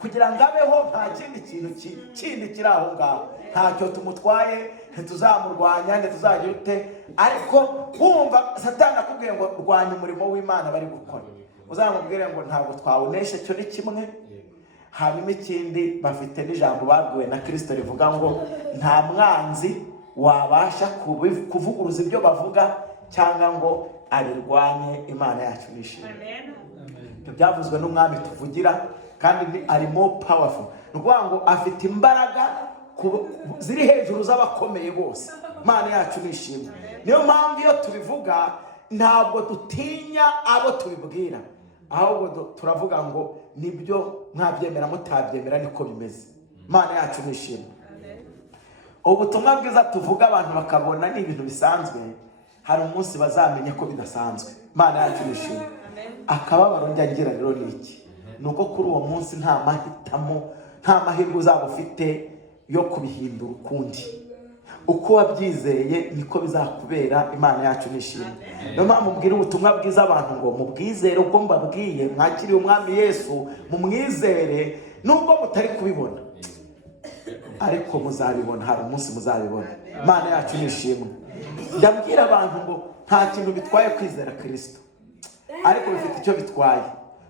kugira ngo abeho. Nta kindi kintu kindi kiri aho ngaho, ntacyo tumutwaye, ntituzamurwanya, ntituzagira ute. Ariko wumva Satani akubwiye ngo rwanya umurimo w'Imana bari gukora, uzamubwire ngo ntabwo twawunesha. Cyo ni kimwe. Hanyuma ikindi, bafite n'ijambo babwiwe na Kristo rivuga ngo nta mwanzi wabasha kuvuguruza ibyo bavuga cyangwa ngo abirwanye. Imana yacu nishimye. Ibyo byavuzwe n'umwami tuvugira, kandi ari more powerful. Ni ukuvuga ngo afite imbaraga ziri hejuru z'abakomeye bose. Imana yacu nishimye. Niyo mpamvu iyo tubivuga ntabwo dutinya abo tubibwira, ahubwo turavuga ngo nibyo, mwabyemera mutabyemera niko bimeze. Imana yacu nishimye. Ubutumwa bwiza tuvuga abantu bakabona ni ibintu bisanzwe, hari umunsi bazamenya ko bidasanzwe. Imana yacu nishimye. Akababaro njyagira rero ni iki? Nuko kuri uwo munsi nta mahitamo, nta mahirwe uzaba ufite yo kubihindura ukundi. Uko wabyizeye niko bizakubera. Imana yacu nishimye. Niyo mpamvu mbwira ubutumwa bwiza abantu ngo mubwizere uko mbabwiye, mwakiriye umwami Yesu, mumwizere nubwo mutari kubibona, ariko muzabibona. Hari umunsi muzabibona. Imana yacu nishimwe. Ndabwira abantu ngo nta kintu bitwaye kwizera Kristo, ariko bifite icyo bitwaye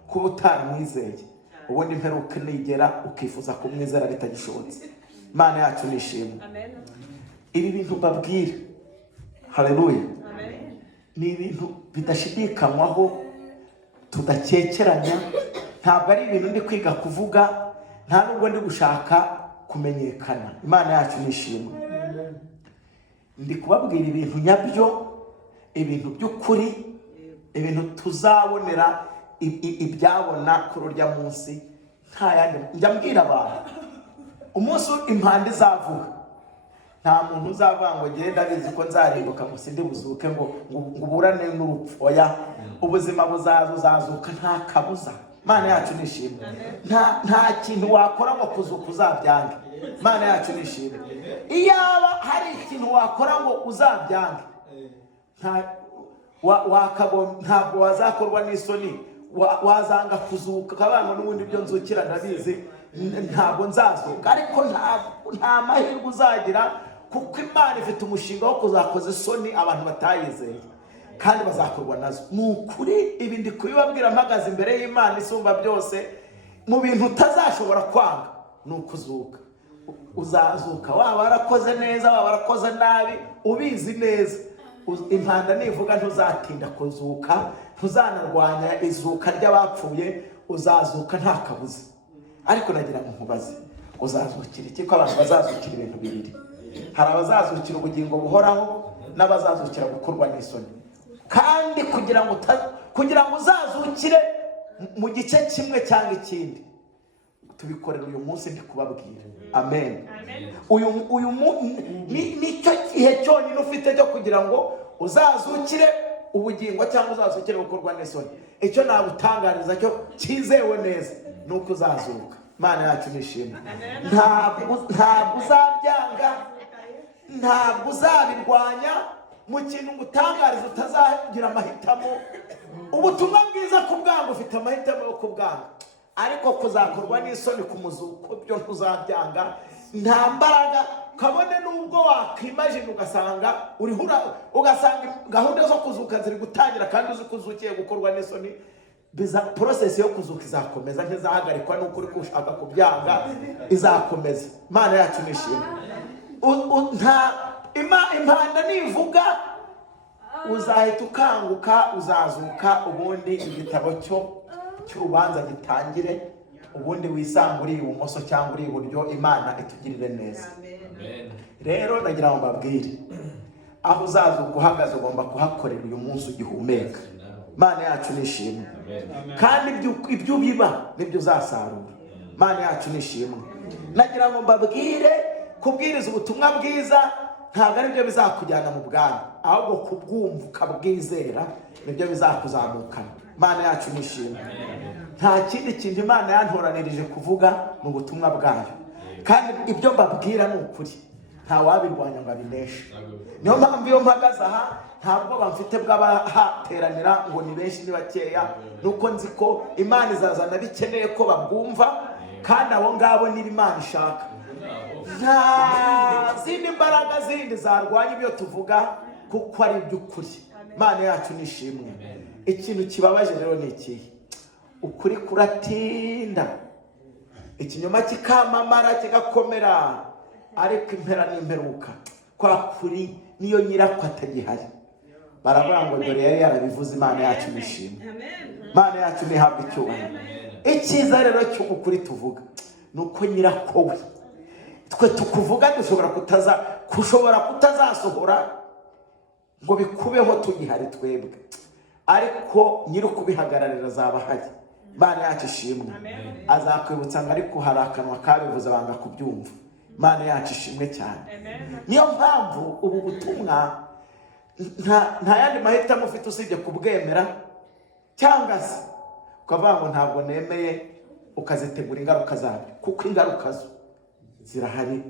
kuba utaramwizeye. Ubundi imperuka nigera ukifuza kumwizera bitagishobotse. Imana yacu nishimwe. Ibi bintu mbabwira, haleluya, ni ibintu bidashidikanywaho, tudakekeranya. Ntabwo ari ibintu ndi kwiga kuvuga, nta nubwo ndi gushaka kumenyekana. Imana yacu nishimwe. Ndi kubabwira ibintu nyabyo, ibintu by'ukuri, ibintu tuzabonera ibyabona kuri urya munsi. Nta yandi njya mbwira abantu, umunsi impande izavuga, nta muntu uzavuga ngo genda bizi ko nzarimbuka ngo sindi buzuke ngo uburane n'urupfu. Oya, ubuzima uzazuka nta kabuza. Imana yacu nishimwe. Nta kintu wakora ngo kuzuka uzabyange. Imana yacu nishimwe. Iyaba hari ikintu wakora ngo uzabyange, ntabwo wazakorwa n'isoni, wazanga kuzuka kabana n'ubundi byo nzukira ndabizi, ntabwo nzazuka. Ariko nta mahirwe uzagira, kuko Imana ifite umushinga wo kuzakoza isoni abantu batayizeye, kandi bazakorwa nazo. Ni ukuri, ibi ndi kubibabwira mpagaze imbere y'Imana isumba byose. Mu bintu utazashobora kwanga ni ukuzuka. Uzazuka, waba warakoze neza, waba warakoze nabi, ubizi neza. Impanda nivuga ntuzatinda kuzuka, ntuzanarwanya izuka ry'abapfuye, uzazuka nta kabuza. Ariko nagira ngo nkubaze, uzazukira iki? Ko abantu bazazukira ibintu bibiri. Hari abazazukira ubugingo buhoraho, n'abazazukira gukorwa n'isoni. Kandi kugira ngo uzazukire mu gice kimwe cyangwa ikindi, tubikorera uyu munsi ndi kubabwira. Amen. Uyu nicyo gihe cyonyine ufite cyo kugira ngo uzazukire ubugingo cyangwa uzazukire gukorwa n'isoni. Icyo nagutangariza cyo cyizewe neza ni uko uzazuka. Imana yacu nishimye. Ntabwo uzabyanga, ntabwo uzabirwanya. Mu kintu ngutangariza utazagira amahitamo. Ubutumwa bwiza kubwanga, ufite amahitamo yo kubwanga, ariko kuzakorwa n'isoni ku muzuko byo ntuzabyanga. Nta mbaraga, kabone nubwo wakimagine ugasanga gahunda zo kuzuka ziri gutangira, kandi uzi kuzukiye gukorwa n'isoni, process yo kuzuka izakomeza, ntizahagarikwa nuko uri kushaka kubyanga, izakomeza. Imana yacu nishimye. Impanda nivuga uzahita ukanguka, uzazuka, ubundi igitabo cy'urubanza gitangire, ubundi wisanga uri ibumoso cyangwa uri iburyo. Imana itugirire neza. Rero nagira ngo mbabwire, aho uzazuka uhagaze ugomba kuhakorera uyu munsi ugihumeka. Imana yacu nishimwe. Kandi ibyo biba nibyo uzasarura. Imana yacu nishimwe. nagira ngo mbabwire kubwiriza ubutumwa bwiza ntabwo ari byo bizakujyana mu bwami, ahubwo kubwumva ukabwizera nibyo bizakuzamukana. Imana yacu nishimwe. Nta kindi kintu Imana yantoranirije kuvuga mu butumwa bwayo, kandi ibyo mbabwira ni ukuri, nta wabirwanya ngo abineshe. Niyo mpamvu iyo mpagaze aha ntabwo bamfite bw'abahateranira ngo ni benshi ni bakeya, nuko nzi ko Imana izazana bikeneye ko babwumva, kandi abo ngabo niba Imana ishaka. Nta zindi mbaraga zindi zarwanya ibyo tuvuga, kuko ari iby'ukuri. Imana yacu nishimwe. Ikintu kibabaje rero ni ikihe? Ukuri kuratinda, ikinyoma kikamamara kigakomera, ariko impera n'imperuka kwa kuri niyo nyirako atagihari. Baravuga ngo dore yari yarabivuze. Imana yacu nishimwe. Imana yacu nihabwe icyubahiro. Icyiza rero cy'ukuri tuvuga nuko nyirako we, twe tukuvuga dushobora kutazasohora ngo bikubeho tugihari twebwe, ariko nyiri kubihagararira azaba ahari. Imana yacu ishimwe. Azakwibutsa ngo ariko hari akanwa kabivuze banga kubyumva. Imana yacu ishimwe cyane. Niyo mpamvu ubu butumwa nta yandi mahitamo ufite usibye kubwemera, cyangwa se ukavuga ngo ntabwo nemeye, ukazitegura ingaruka zabyo, kuko ingaruka zo zirahari.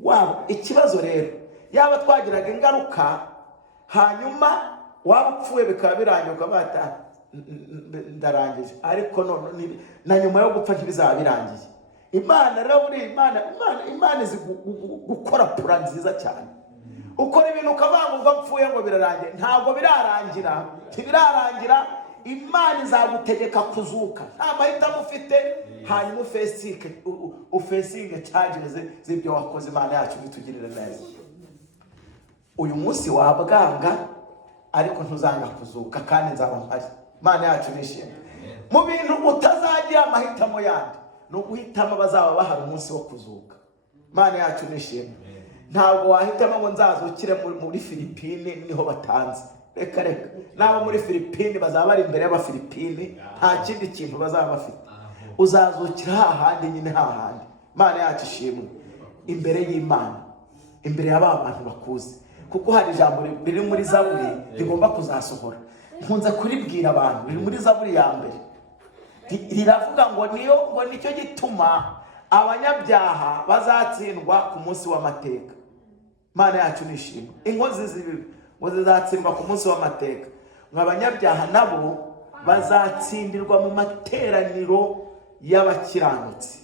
Waba ikibazo rero yaba twagiraga ingaruka hanyuma waba upfuye bikaba birangiye ukabata ndarangije, ariko none na nyuma yo gupfa ntibizaba birangiye. Imana rero buri Imana izi gukora pura nziza cyane. Ukora ibintu ukavuga ngo mpfuye ngo birarangiye, ntabwo birarangira, ntibirarangira. Imana izagutegeka kuzuka, nta mahitamo ufite, hanyuma ufesinge charges z'ibyo wakoze. Imana yacu bitugirire neza. Uyu munsi wabwanga, ariko ntuzanga kuzuka, kandi nzaba mpari. Imana yacu nishimwe. Mu bintu utazagira amahitamo yandi no guhitamo bazaba bahari umunsi wo kuzuka. Imana yacu nishimwe. Ntabwo wahitamo ngo nzazukire muri Filipine niho batanze. Reka nabo muri Filipine bazaba bari imbere y'Abafilipine, nta kindi kintu bazaba bafite. Uzazukira hahandi nyine hahandi. Imana yacu ishimwe. Imbere y'Imana, imbere y'aba bantu bakuze, kuko hari ijambo riri muri Zaburi rigomba kuzasohora. Nkunze kuribwira abantu, riri muri Zaburi ya mbere. Riravuga ngo nicyo gituma abanyabyaha bazatsindwa ku munsi w'amateka. Imana yacu nishimwe. Inkozi z'ibibi ngo zizatsindwa ku munsi w'amateka, ngo abanyabyaha nabo bazatsindirwa mu materaniro y'abakiranutsi.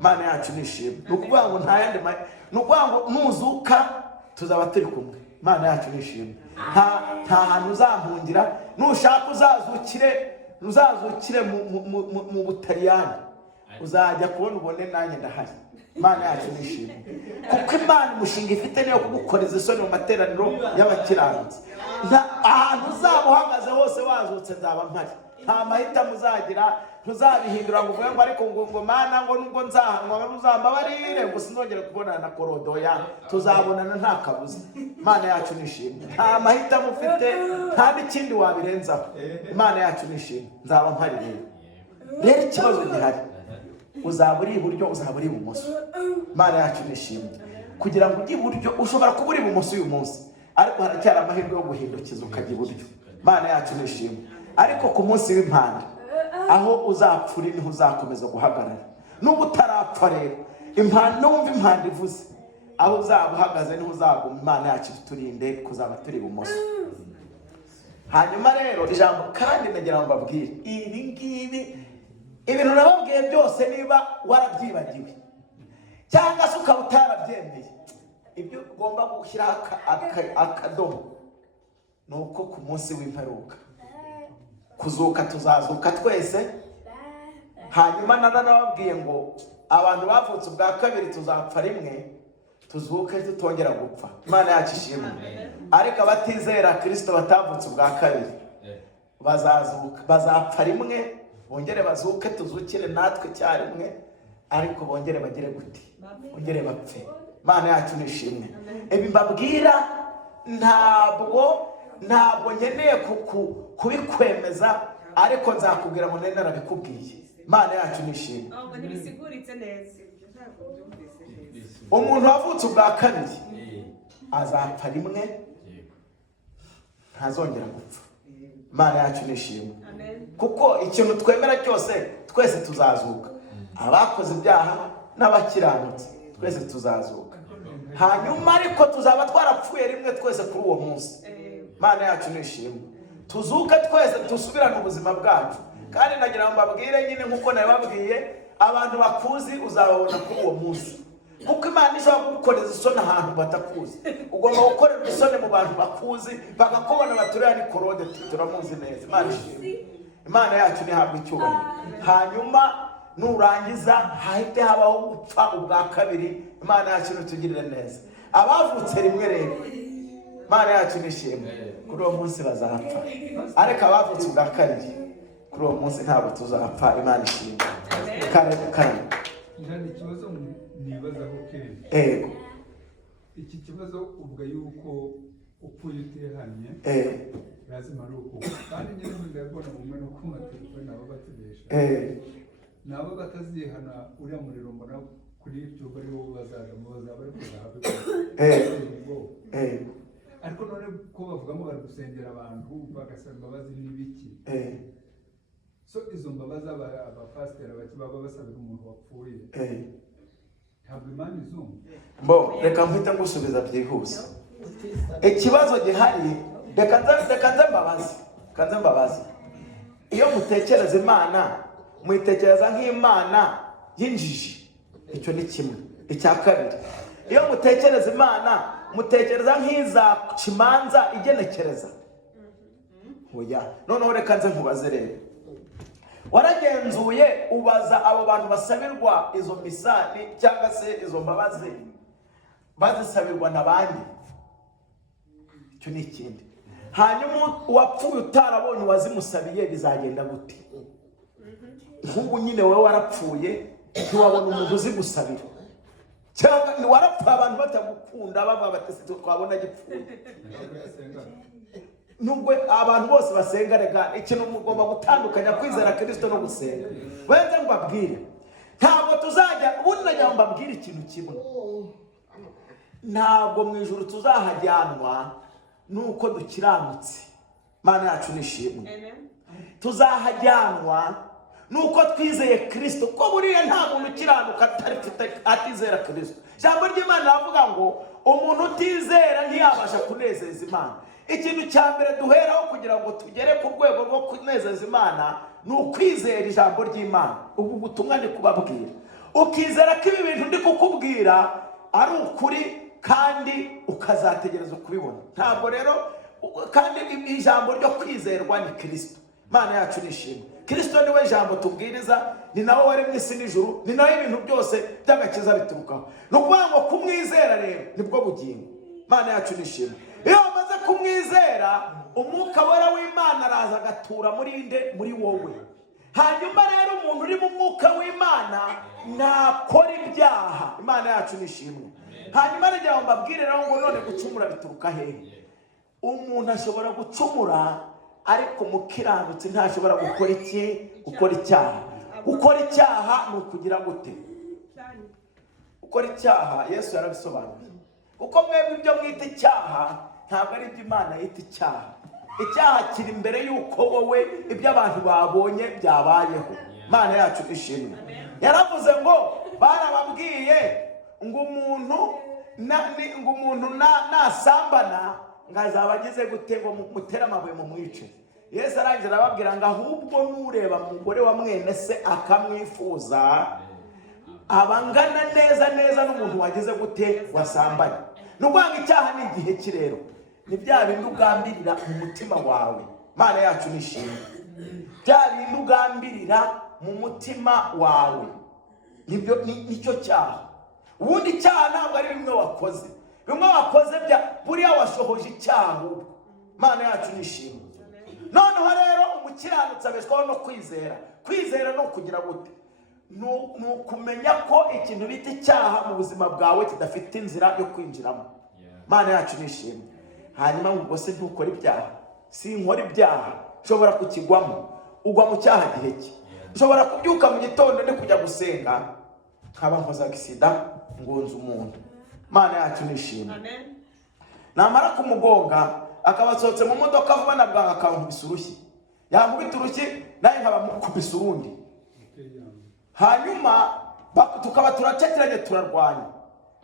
Imana yacu nishimwe. Ni ukuvuga ngo nta yandi ni ukuvuga ngo nuzuka tuzaba turi kumwe. Imana yacu nishimwe. Nta hantu uzampungira. Nushaka uzazukire mu Butaliyani, uzajya kubona ubone nanjye ndahari. Imana yacu nishimwe. Kuko Imana umushinga ifite niyo kugukoreza isoni mu materaniro y'abakiranutsi. Ahantu uzaba uhagaze hose wazutse nzaba mpari. Nta mahitamo uzagira, ntuzabihindura ngo uvuge ngo ariko ngo Mana ngo nubwo nzahanwa ntuzambabarire ngo sinzongere kubonana na Korodoya. Tuzabonana nta kabuza. Imana yacu nishimwe. Nta mahitamo ufite, nta n'ikindi wabirenzaho. Imana yacu nishimwe. Nzaba mpari rero ikibazo gihari, uzaba uri iburyo, uzaba uri ibumoso. Imana yacu nishimwe. Kugira ngo ujye iburyo, ushobora kuba uri ibumoso uyu munsi, ariko haracyari amahirwe yo guhindukiza ukajya iburyo. Imana yacu nishimwe. Ariko ku munsi w'impanda, aho uzapfura niho uzakomeza guhagarara. N'ubu utarapfa rero, n'umva impanda ivuze, aho uzaba uhagaze niho uzaguma. Imana yacu turinde kuzaba turi ibumoso. Hanyuma rero ijambo kandi nagira ngo mbabwire ibi ngibi, ibintu nababwiye byose niba warabyibagiwe cyangwa se ukaba utarabyemeye, ibyo ugomba gushyiraho akadomo ni uko ku munsi w'imperuka kuzuka tuzazuka twese. Hanyuma nababwiye ngo abantu bavutse ubwa kabiri tuzapfa rimwe, tuzuke tutongera gupfa. Imana yacu ishimwe. Ariko abatizera Kristo batavutse ubwa kabiri bazapfa rimwe, bongere bazuke tuzukire natwe cyarimwe, ariko bongere bagire gute? Bongere bapfe. Imana yacu nishimwe. Ibi mbabwira ntabwo nkeneye kubikwemeza, ariko nzakubwira ngo nari narabikubwiye. Imana yacu nishimwe. umuntu wavutse ubwa kabiri azapfa rimwe ntazongera gupfa. Imana yacu nishimwe, kuko ikintu twemera cyose twese tuzazuka, abakoze ibyaha n'abakiranutsi twese tuzazuka. Hanyuma ariko tuzaba twarapfuye rimwe twese kuri uwo munsi. Imana yacu nishimwe, tuzuke twese dusubirane ubuzima bwacu. Kandi nagira ngo mbabwire nyine nkuko nababwiye, abantu bakuzi uzababona kuri uwo munsi, kuko Imana ishobora kugukoreza isoni ahantu batakuzi. Ugomba gukorera isoni mu bantu bakuzi, bagakubona baturiya ni Korode turamuzi neza. Imana yacu nihabwe icyubahiro. Hanyuma nurangiza hahite habaho gupfa ubwa kabiri. Imana yacu nitugirire neza. Abavutse rimwe rero, Imana yacu nishimwe, kuri uwo munsi bazapfa. Ariko abavutse ubwa kabiri, kuri uwo munsi ntabwo tuzapfa. Imana ishimwe. Kare Njani ikibazo nibazaho kenshi. Iki kibazo uvuga yuko upfuye utihanye lazima ari uko. Kandi nyine ndabona umwe no ku matelefone nabo batubesha. Nabo batazihana uriya muriro mbona kuri YouTube ari wo bazaza bari kuzahabwa. Ariko none ko bavuga ngo bari gusengera abantu bagasaba imbabazi n'ibiki. So izo mbabazi abapasiteri baba basabira umuntu wapfuye. Ntabwo Imana izumva. Reka mpita ngusubiza byihuse. Ikibazo gihari, reka mbabazi. Iyo mutekereza Imana, mwitekereza nk'Imana y'injiji. Icyo ni kimwe. Icya kabiri, iyo mutekereza Imana, mutekereza nk'iza kimanza igenekereza. Oya, noneho reka nze nkubaze rero. Waragenzuye ubaza abo bantu basabirwa izo misani cyangwa se izo mbabazi bazisabirwa n'abandi? Icyo ni ikindi. Hanyuma uwapfuye utarabonye wazimusabiye bizagenda gute? Nk'ubu nyine wowe warapfuye ntiwabona umuntu uzigusabira, cyangwa ni warapfa abantu batagukunda bavuga bati twabona gipfuye. Nubwo abantu bose basenga, rega ikintu mugomba gutandukanya kwizera Kristo no gusenga. Wenze mbabwire, ntabwo tuzajya ubundi najya mbabwire ikintu kimwe. Ntabwo mu ijuru tuzahajyanwa nuko dukiranutse. Imana yacu nishimwe. Tuzahajyanwa nuko twizeye Kristo. Ko buriya nta muntu ukiranuka atizera Kristo. Ijambo ry'Imana rivuga ngo umuntu utizera ntiyabasha kunezeza Imana. Ikintu cya mbere duheraho kugira ngo tugere ku rwego rwo kunezeza Imana ni ukwizera ijambo ry'Imana. Ubu butumwa ndi kubabwira, ukizera ko ibi bintu ndi kukubwira ari ukuri kandi ukazategereza kubibona. Ntabwo rero kandi ijambo ryo kwizerwa ni Kristo. Imana yacu nishimwe. Kristo niwe ijambo tubwiriza, ni nawe wari mu isi n'ijuru, ni nawe ibintu byose by'agakiza biturukaho. Ni ukuvuga ngo kumwizera rero nibwo bugingo. Imana yacu nishimwe. Iyo wamaze kumwizera, umwuka wera w'Imana araza agatura muri wowe. Hanyuma rero umuntu uri mu mwuka w'Imana ntakora ibyaha. Imana yacu nishimwe. Hanyuma rero mbabwire rero ngo none gucumura bituruka hehe? Umuntu ashobora gucumura ariko mukiranutse ntashobora gukora icyaha. Gukora icyaha ni ukugira gute? Gukora icyaha Yesu yarabisobanuye. Kuko mwebwe ibyo mwita icyaha ntabwo ari ibyo Imana yita icyaha. Icyaha kiri imbere y'uko wowe ibyo abantu babonye byabayeho. Imana yacu ishimwe. Yaravuze ngo barababwiye ngo umuntu nasambana ngazaba agize gute ngo mutera amabuye mu mwice. Yesu arangira arababwira ngo ahubwo nureba umugore wa mwene se akamwifuza abangana neza n'umuntu wagize gute wasambanye. Nubwanga icyaha ni igihe kirero, ni bya bintu ugambirira mu mutima wawe. Imana yacu nishimwe. Bya bintu ugambirira mu mutima wawe nicyo cyaha. Ubundi icyaha ntabwo ari bimwe wakoze. Bimwe wakoze buriya washohoje icyaha. Imana yacu nishimwe. Noneho rero umukiranutsi abeshwaho no kwizera. Kwizera no kugira gute? Ni ukumenya ko ikintu bita icyaha mu buzima bwawe kidafite inzira yo kwinjiramo. Imana yacu nishimwe. Hanyuma ngo se ntukore ibyaha. Sinkora ibyaha, ushobora kukigwamo. Ugwa mu cyaha gihe ki? Ushobora kubyuka mu gitondo no kujya gusenga nkaba nkoze agisida ngonze umuntu. Imana yacu nishimwe. Namara kumugonga akabasohotse mu modoka vuba na bwangu akankubisa urushyi. Yankubita urushyi naye nkaba mukubisa urundi. Hanyuma tukaba turacakiranye turarwanya.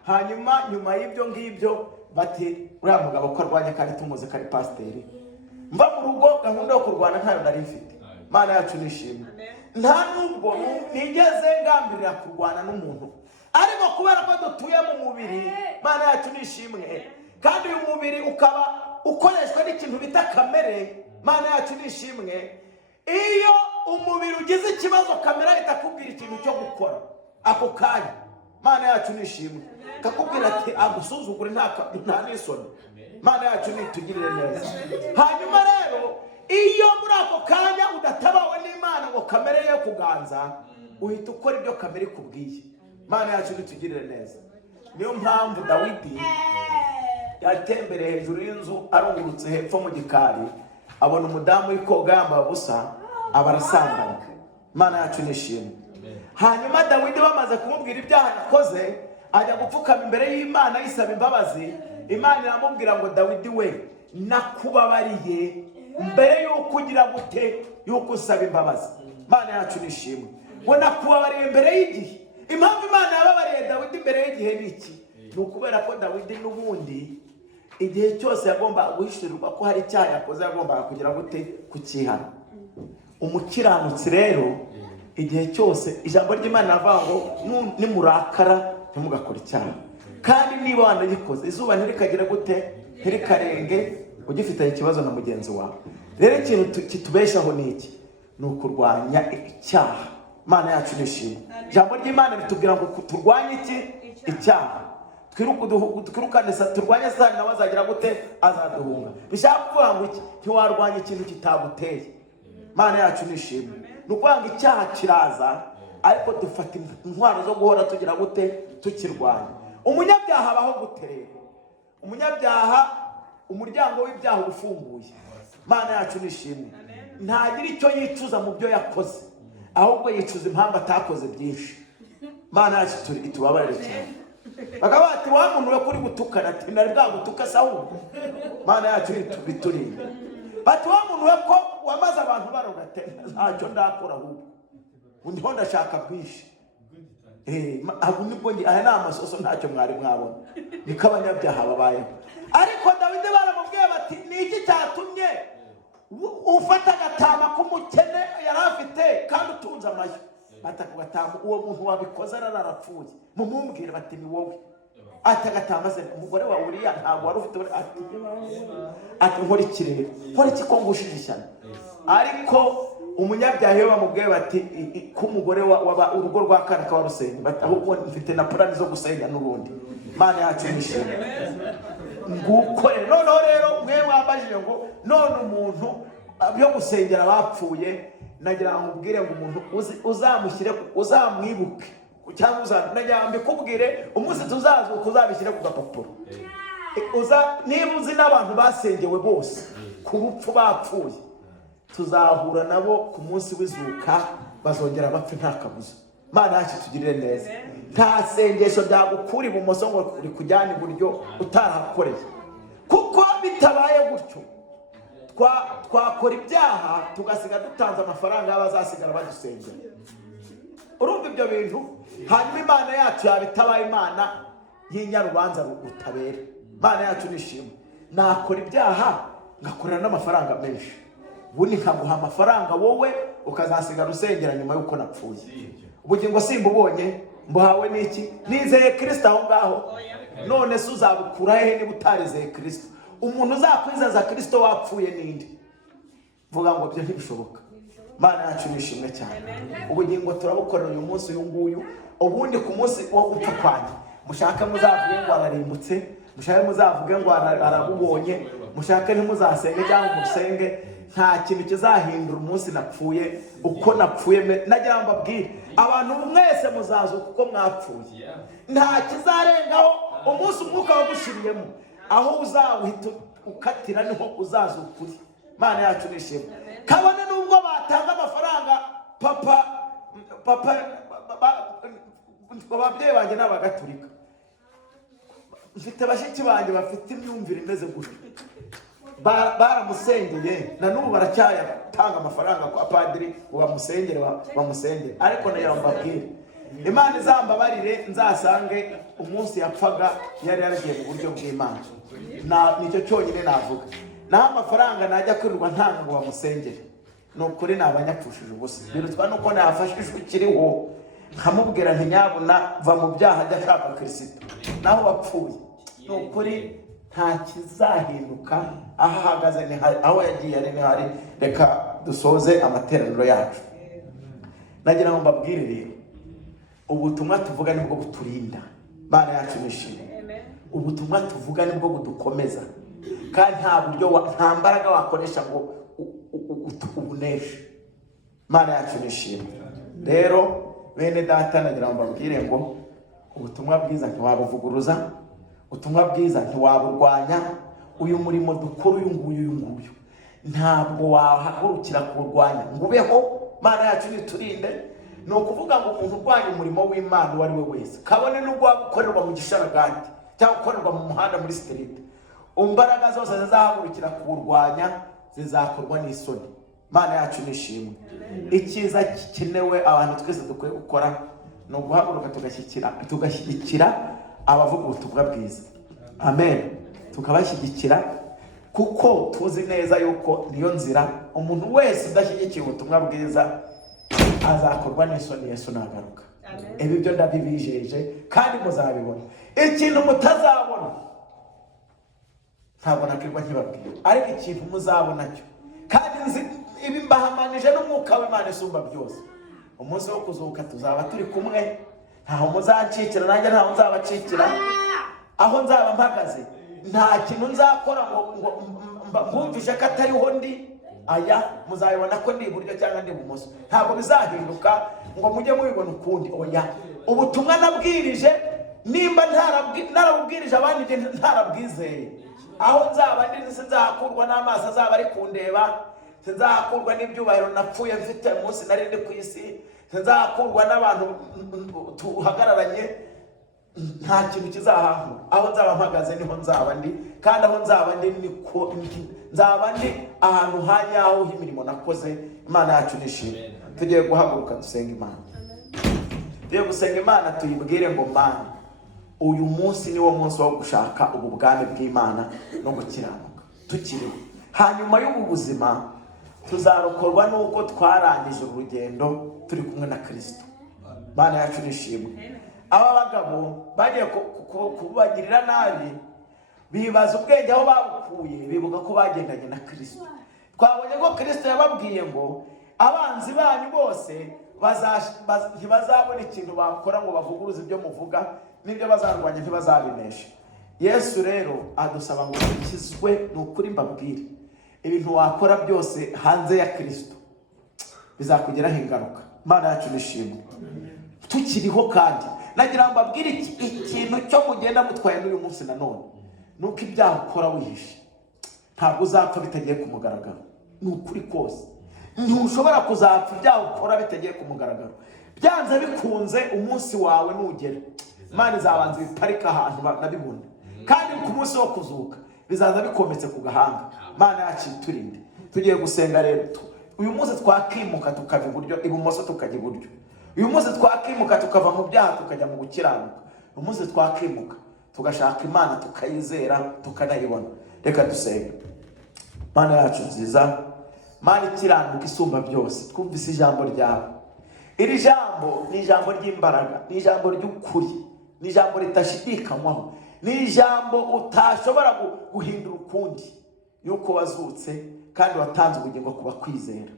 Hanyuma nyuma y'ibyo ngibyo bati uriya mugabo ko arwanya kandi tumuze kari pasiteri. Mva mu rugo gahunda yo kurwana ntayo nari mfite. Imana yacu nishimwe. Nta nubwo nigeze ngambirira kurwana n'umuntu, ariko kubera ko dutuye mu mubiri, Imana yacu nishimwe, kandi uyu mubiri ukaba ukoreshwa n'ikintu bita kamere. Imana yacu nishimwe. Iyo umubiri ugize ikibazo, kamera itakubwira ikintu cyo gukora ako kanya. Imana yacu nishimwe, kakubwira ati agusuzugure nta n'isoni. Imana yacu nitugirire neza. Hanyuma rero iyo muri ako kanya udatabawe n'Imana ngo kamere ye kuganza, uhita ukora ibyo kamere ikubwiye. Imana yacu nitugirire neza. Niyo mpamvu Dawidi yatembereye hejuru y'inzu arungurutse hepfo mu gikari, abona umudamu w'ikoga yambaye ubusa, abarasambana. Imana yacu nishimwe. Hanyuma Dawidi bamaze kumubwira ibyaha yakoze, ajya gupfukama imbere y'Imana yisaba imbabazi. Imana iramubwira ngo Dawidi we, nakubabariye mbere y'uko ugira gute y'uko usaba imbabazi. Imana yacu nishimwe. Ngo nakubabariye mbere y'igihe. Impamvu Imana yababariye Dawidi mbere y'igihe ni iki? Ni ukubera ko Dawidi n'ubundi igihe cyose yagombaga guhishurirwa ko hari icyaha yakoze, yagombaga kugira gute kukihana. Umukiranutsi rero igihe cyose ijambo ry'Imana rivuga ngo nimurakara ntimugakora icyaha, kandi niba wanagikoze izuba ntirikagira gute ntirikarenge ugifitanye ikibazo na mugenzi wawe. Rero ikintu kitubeshaho ni iki? Ni ukurwanya icyaha. Imana yacu nishimwe. Ijambo ry'Imana ritubwira ngo turwanye iki? Icyaha. Twirukane turwanye Satani nawe azagira gute? Azaduhunga. Bishaka kuvuga ngo iki? Ntiwarwanya ikintu kitaguteye. Imana yacu nishimwe. Ni ukuvuga ngo icyaha kiraza, ariko dufata intwaro zo guhora tugira gute? Tukirwanya. Umunyabyaha abaho gute rero? Umunyabyaha umuryango w'ibyaha ufunguye. Imana yacu nishimwe. Ntagira icyo yicuza mu byo yakoze, ahubwo yicuza impamvu atakoze byinshi. Imana yacu itubabarire cyane. Bakaba bati wa muntu we kuri gutukana ati nari bwagutuka Sawuli. Imana yacu iturinda. Bati wa muntu we ko wamaze abantu baroga ati ntacyo ndakora ahubwo undiho ndashaka bwinshi. Aho nibwo aya ni amasoso ntacyo mwari mwabona. Niko abanyabyaha babayeho. Ariko Dawidi baramubwiye bati ni iki cyatumye ufata agatama k'umukene yari afite kandi utunze amashyo? Batakugatama uwo muntu wabikoze ararapfuye. Mumumbwire bati ni wowe. Atagatama se umugore wa Uriya ntabwo wari ufite ati nkora ikirere nkora ikikongushije ishyano. Ariko umunyabyaha iyo bamubwiye bati ko umugore urugo rwa kana ka Rusenge, bati ahubwo mfite na plan zo gusenya n'urundi. Imana yacu nishimwe. Nguko noneho rero mwe wambajije ngo none umuntu byo gusengera abapfuye, nagira ngo ubwire ngo umuntu uzamushyire uzamwibuke cyangwa uzanajyambe kubwire umunsi tuzazuka uzabishyire ku gapapuro. Niba uzi n'abantu basengewe bose ku rupfu bapfuye, tuzahura nabo ku munsi w'izuka, bazongera bapfe nta kabuza. Imana yacu tugirire neza. Nta sengesho ryagukura ibumoso ngo uri kujyana iburyo utarahakoreye, kuko bitabaye gutyo twakora ibyaha tugasiga dutanze amafaranga y'abazasigara badusengera. Urumva ibyo bintu? Hanyuma Imana yacu yabitabaye Imana y'inyarubanza rutabera. Imana yacu nishimwe. Nakora ibyaha ngakorera n'amafaranga menshi, ubundi nkaguha amafaranga wowe ukazasigara usengera nyuma y'uko napfuye. Ubugingo simbubonye mbuhawe n'iki? Nizeye Kristo aho ngaho. None se uzabukura hehe niba utarizeye Kristo? Umuntu uzakwizaza Kristo wapfuye ninde? Vuga ngo byo ntibishoboka. Imana yacu nishimwe cyane. Ubugingo turabukorera uyu munsi uyu nguyu, ubundi ku munsi wo gupfa kwanjye mushaka muzavuge ngo ararimbutse, mushaka muzavuge ngo arabubonye, mushaka ntimuzasenge cyangwa musenge, nta kintu kizahindura umunsi napfuye uko napfuye. Nagira ngo mbabwire abantu mwese muzazuka uko mwapfuye, nta kizarengaho umunsi umwuka wagushiriyemo, aho uzawuhita ukatira niho uzazuka uri. Imana yacu nishimwe. Kabone nubwo batanga amafaranga papa ababyeyi banjye ni abagatulika, mfite bashiki banjye bafite imyumvire imeze gutyo, baramusengeye na n'ubu baracyayatanga amafaranga kwa padiri ngo bamusengere, ariko nayo mbabwire Imana izambabarire nzasange umunsi yapfaga yari yaragiye mu buryo bw'Imana. Nicyo cyonyine navuga. Naho amafaranga najya kwirirwa ntanga ngo bamusengere, ni ukuri nabanyapfushije ubusa. Birutwa nuko nafashijwe ukiriho nkamubwira nti nyabuna va mu byaha ajya ashaka Kristo, naho wapfuye ni ukuri nta kizahinduka. Aho ahagaze ni hari, aho yagiye ari ni hari. Reka dusoze amateraniro yacu. Nagira ngo mbabwire rero, ubutumwa tuvuga nibwo buturinda. Bana yacu nishimye. Ubutumwa tuvuga nibwo budukomeza, kandi nta buryo nta mbaraga wakoresha ngo ubuneshe. Mana yacu nishimye. Rero bene data, nagira ngo mbabwire ngo ubutumwa bwiza ntiwabuvuguruza, ubutumwa bwiza ntiwaburwanya. Uyu murimo dukora uyu nguyu ntabwo wahagurukira kurwanya ngo ubeho. Mana yacu niturinde. Ni ukuvuga ngo umuntu urwanya umurimo w'Imana uwo ari we wese, kabone n'ubwo wakorerwa mu gisharagati cyangwa ukorerwa mu muhanda muri street, imbaraga zose zizahagurukira kuwurwanya zizakorwa n'isoni. Mana yacu nishimwe. Icyiza gikenewe abantu twese dukwiye gukora ni uguhaguruka tugashyigikira abavuga ubutumwa bwiza. Amen. Tukabashyigikira kuko tuzi neza yuko niyo nzira. Umuntu wese udashyigikiye ubutumwa bwiza azakorwa n'isoni. Yesu nagaruka. Ibi byo ndabibijeje kandi muzabibona. Ikintu mutazabona ntabwo nakirwa nkibabwira, ariko ikintu muzabona cyo, kandi ibi mbahamanije n'umwuka w'Imana isumba byose, umunsi wo kuzuka tuzaba turi kumwe. Ntaho muzacikira, nanjye ntaho nzabacikira. Aho nzaba mpagaze nta kintu nzakora ngo mbumvishe ko atariho ndi. Aya muzabibona ko ndi iburyo cyangwa ndi ibumoso. Ntabwo bizahinduka ngo mujye mubibona ukundi. Oya, ubutumwa nabwirije nimba narabubwirije abandi ntarabwizeye, aho nzaba ndi sinzakurwa n'amaso azaba ari kundeba, sinzakurwa n'ibyubahiro napfuye mfite umunsi nari ndi ku isi, sinzakurwa n'abantu tuhagararanye. Nta kintu kizahahu. Aho nzaba mpagaze niho nzaba ndi, kandi aho nzaba ndi nzaba ndi ahantu hanyaho h'imirimo nakoze. Imana yacu nishimye. Tugiye guhaguruka dusenga Imana. Tugiye gusenga Imana tuyibwire ngo Mana, uyu munsi niwo munsi wo gushaka ubu bwami bw'Imana no gukiranuka tukiriho. Hanyuma y'ubu buzima tuzarokorwa nuko twarangije urugendo turi kumwe na Kristo. Mana yacu nishimwe. Aba bagabo bagiye kubagirira nabi, bibaza ubwenge aho babukuye, bibuka ko bagendanye na Kristo. Twabonye ko Kristo yababwiye ngo abanzi banyu bose ntibazabona ikintu bakora ngo bavuguruze ibyo muvuga, n'ibyo bazarwanya ntibazabinesha. Yesu rero adusaba ngo dukizwe. Ni ukuri mbabwire, ibintu wakora byose hanze ya Kristo bizakugiraho ingaruka. Mana yacu nishimwe. Tukiriho kandi nagira ngo mbabwire ikintu cyo kugenda mutwaye n'uyu munsi nanone, nuko ibyaha ukora wihishe ntabwo uzapfa bitagiye ku mugaragaro. Ni ukuri kose ntushobora kuzapfa ibyaha ukora bitagiye ku mugaragaro. Byanze bikunze umunsi wawe nugera, Imana izabanza iparika ahantu nabibona, kandi ku munsi wo kuzuka bizaza bikometse ku gahanga. Mana yacu turinde. Tugiye gusenga rero. Uyu munsi twakimuka tukava iburyo, ibumoso tukajya iburyo. Uyu munsi twakimuka tukava mu byaha tukajya mu gukiranuka. Uyu munsi twakimuka tugashaka Imana tukayizera tukanayibona. Reka dusenge. Mana yacu nziza, Mana ikiranuka isumba byose, twumvise ijambo ryawe. Iri jambo ni ijambo ry'imbaraga, ni ijambo ry'ukuri, ni ijambo ritashidikanywaho, ni ijambo utashobora guhindura ukundi, yuko wazutse kandi watanze ubugingo kuba kwizera.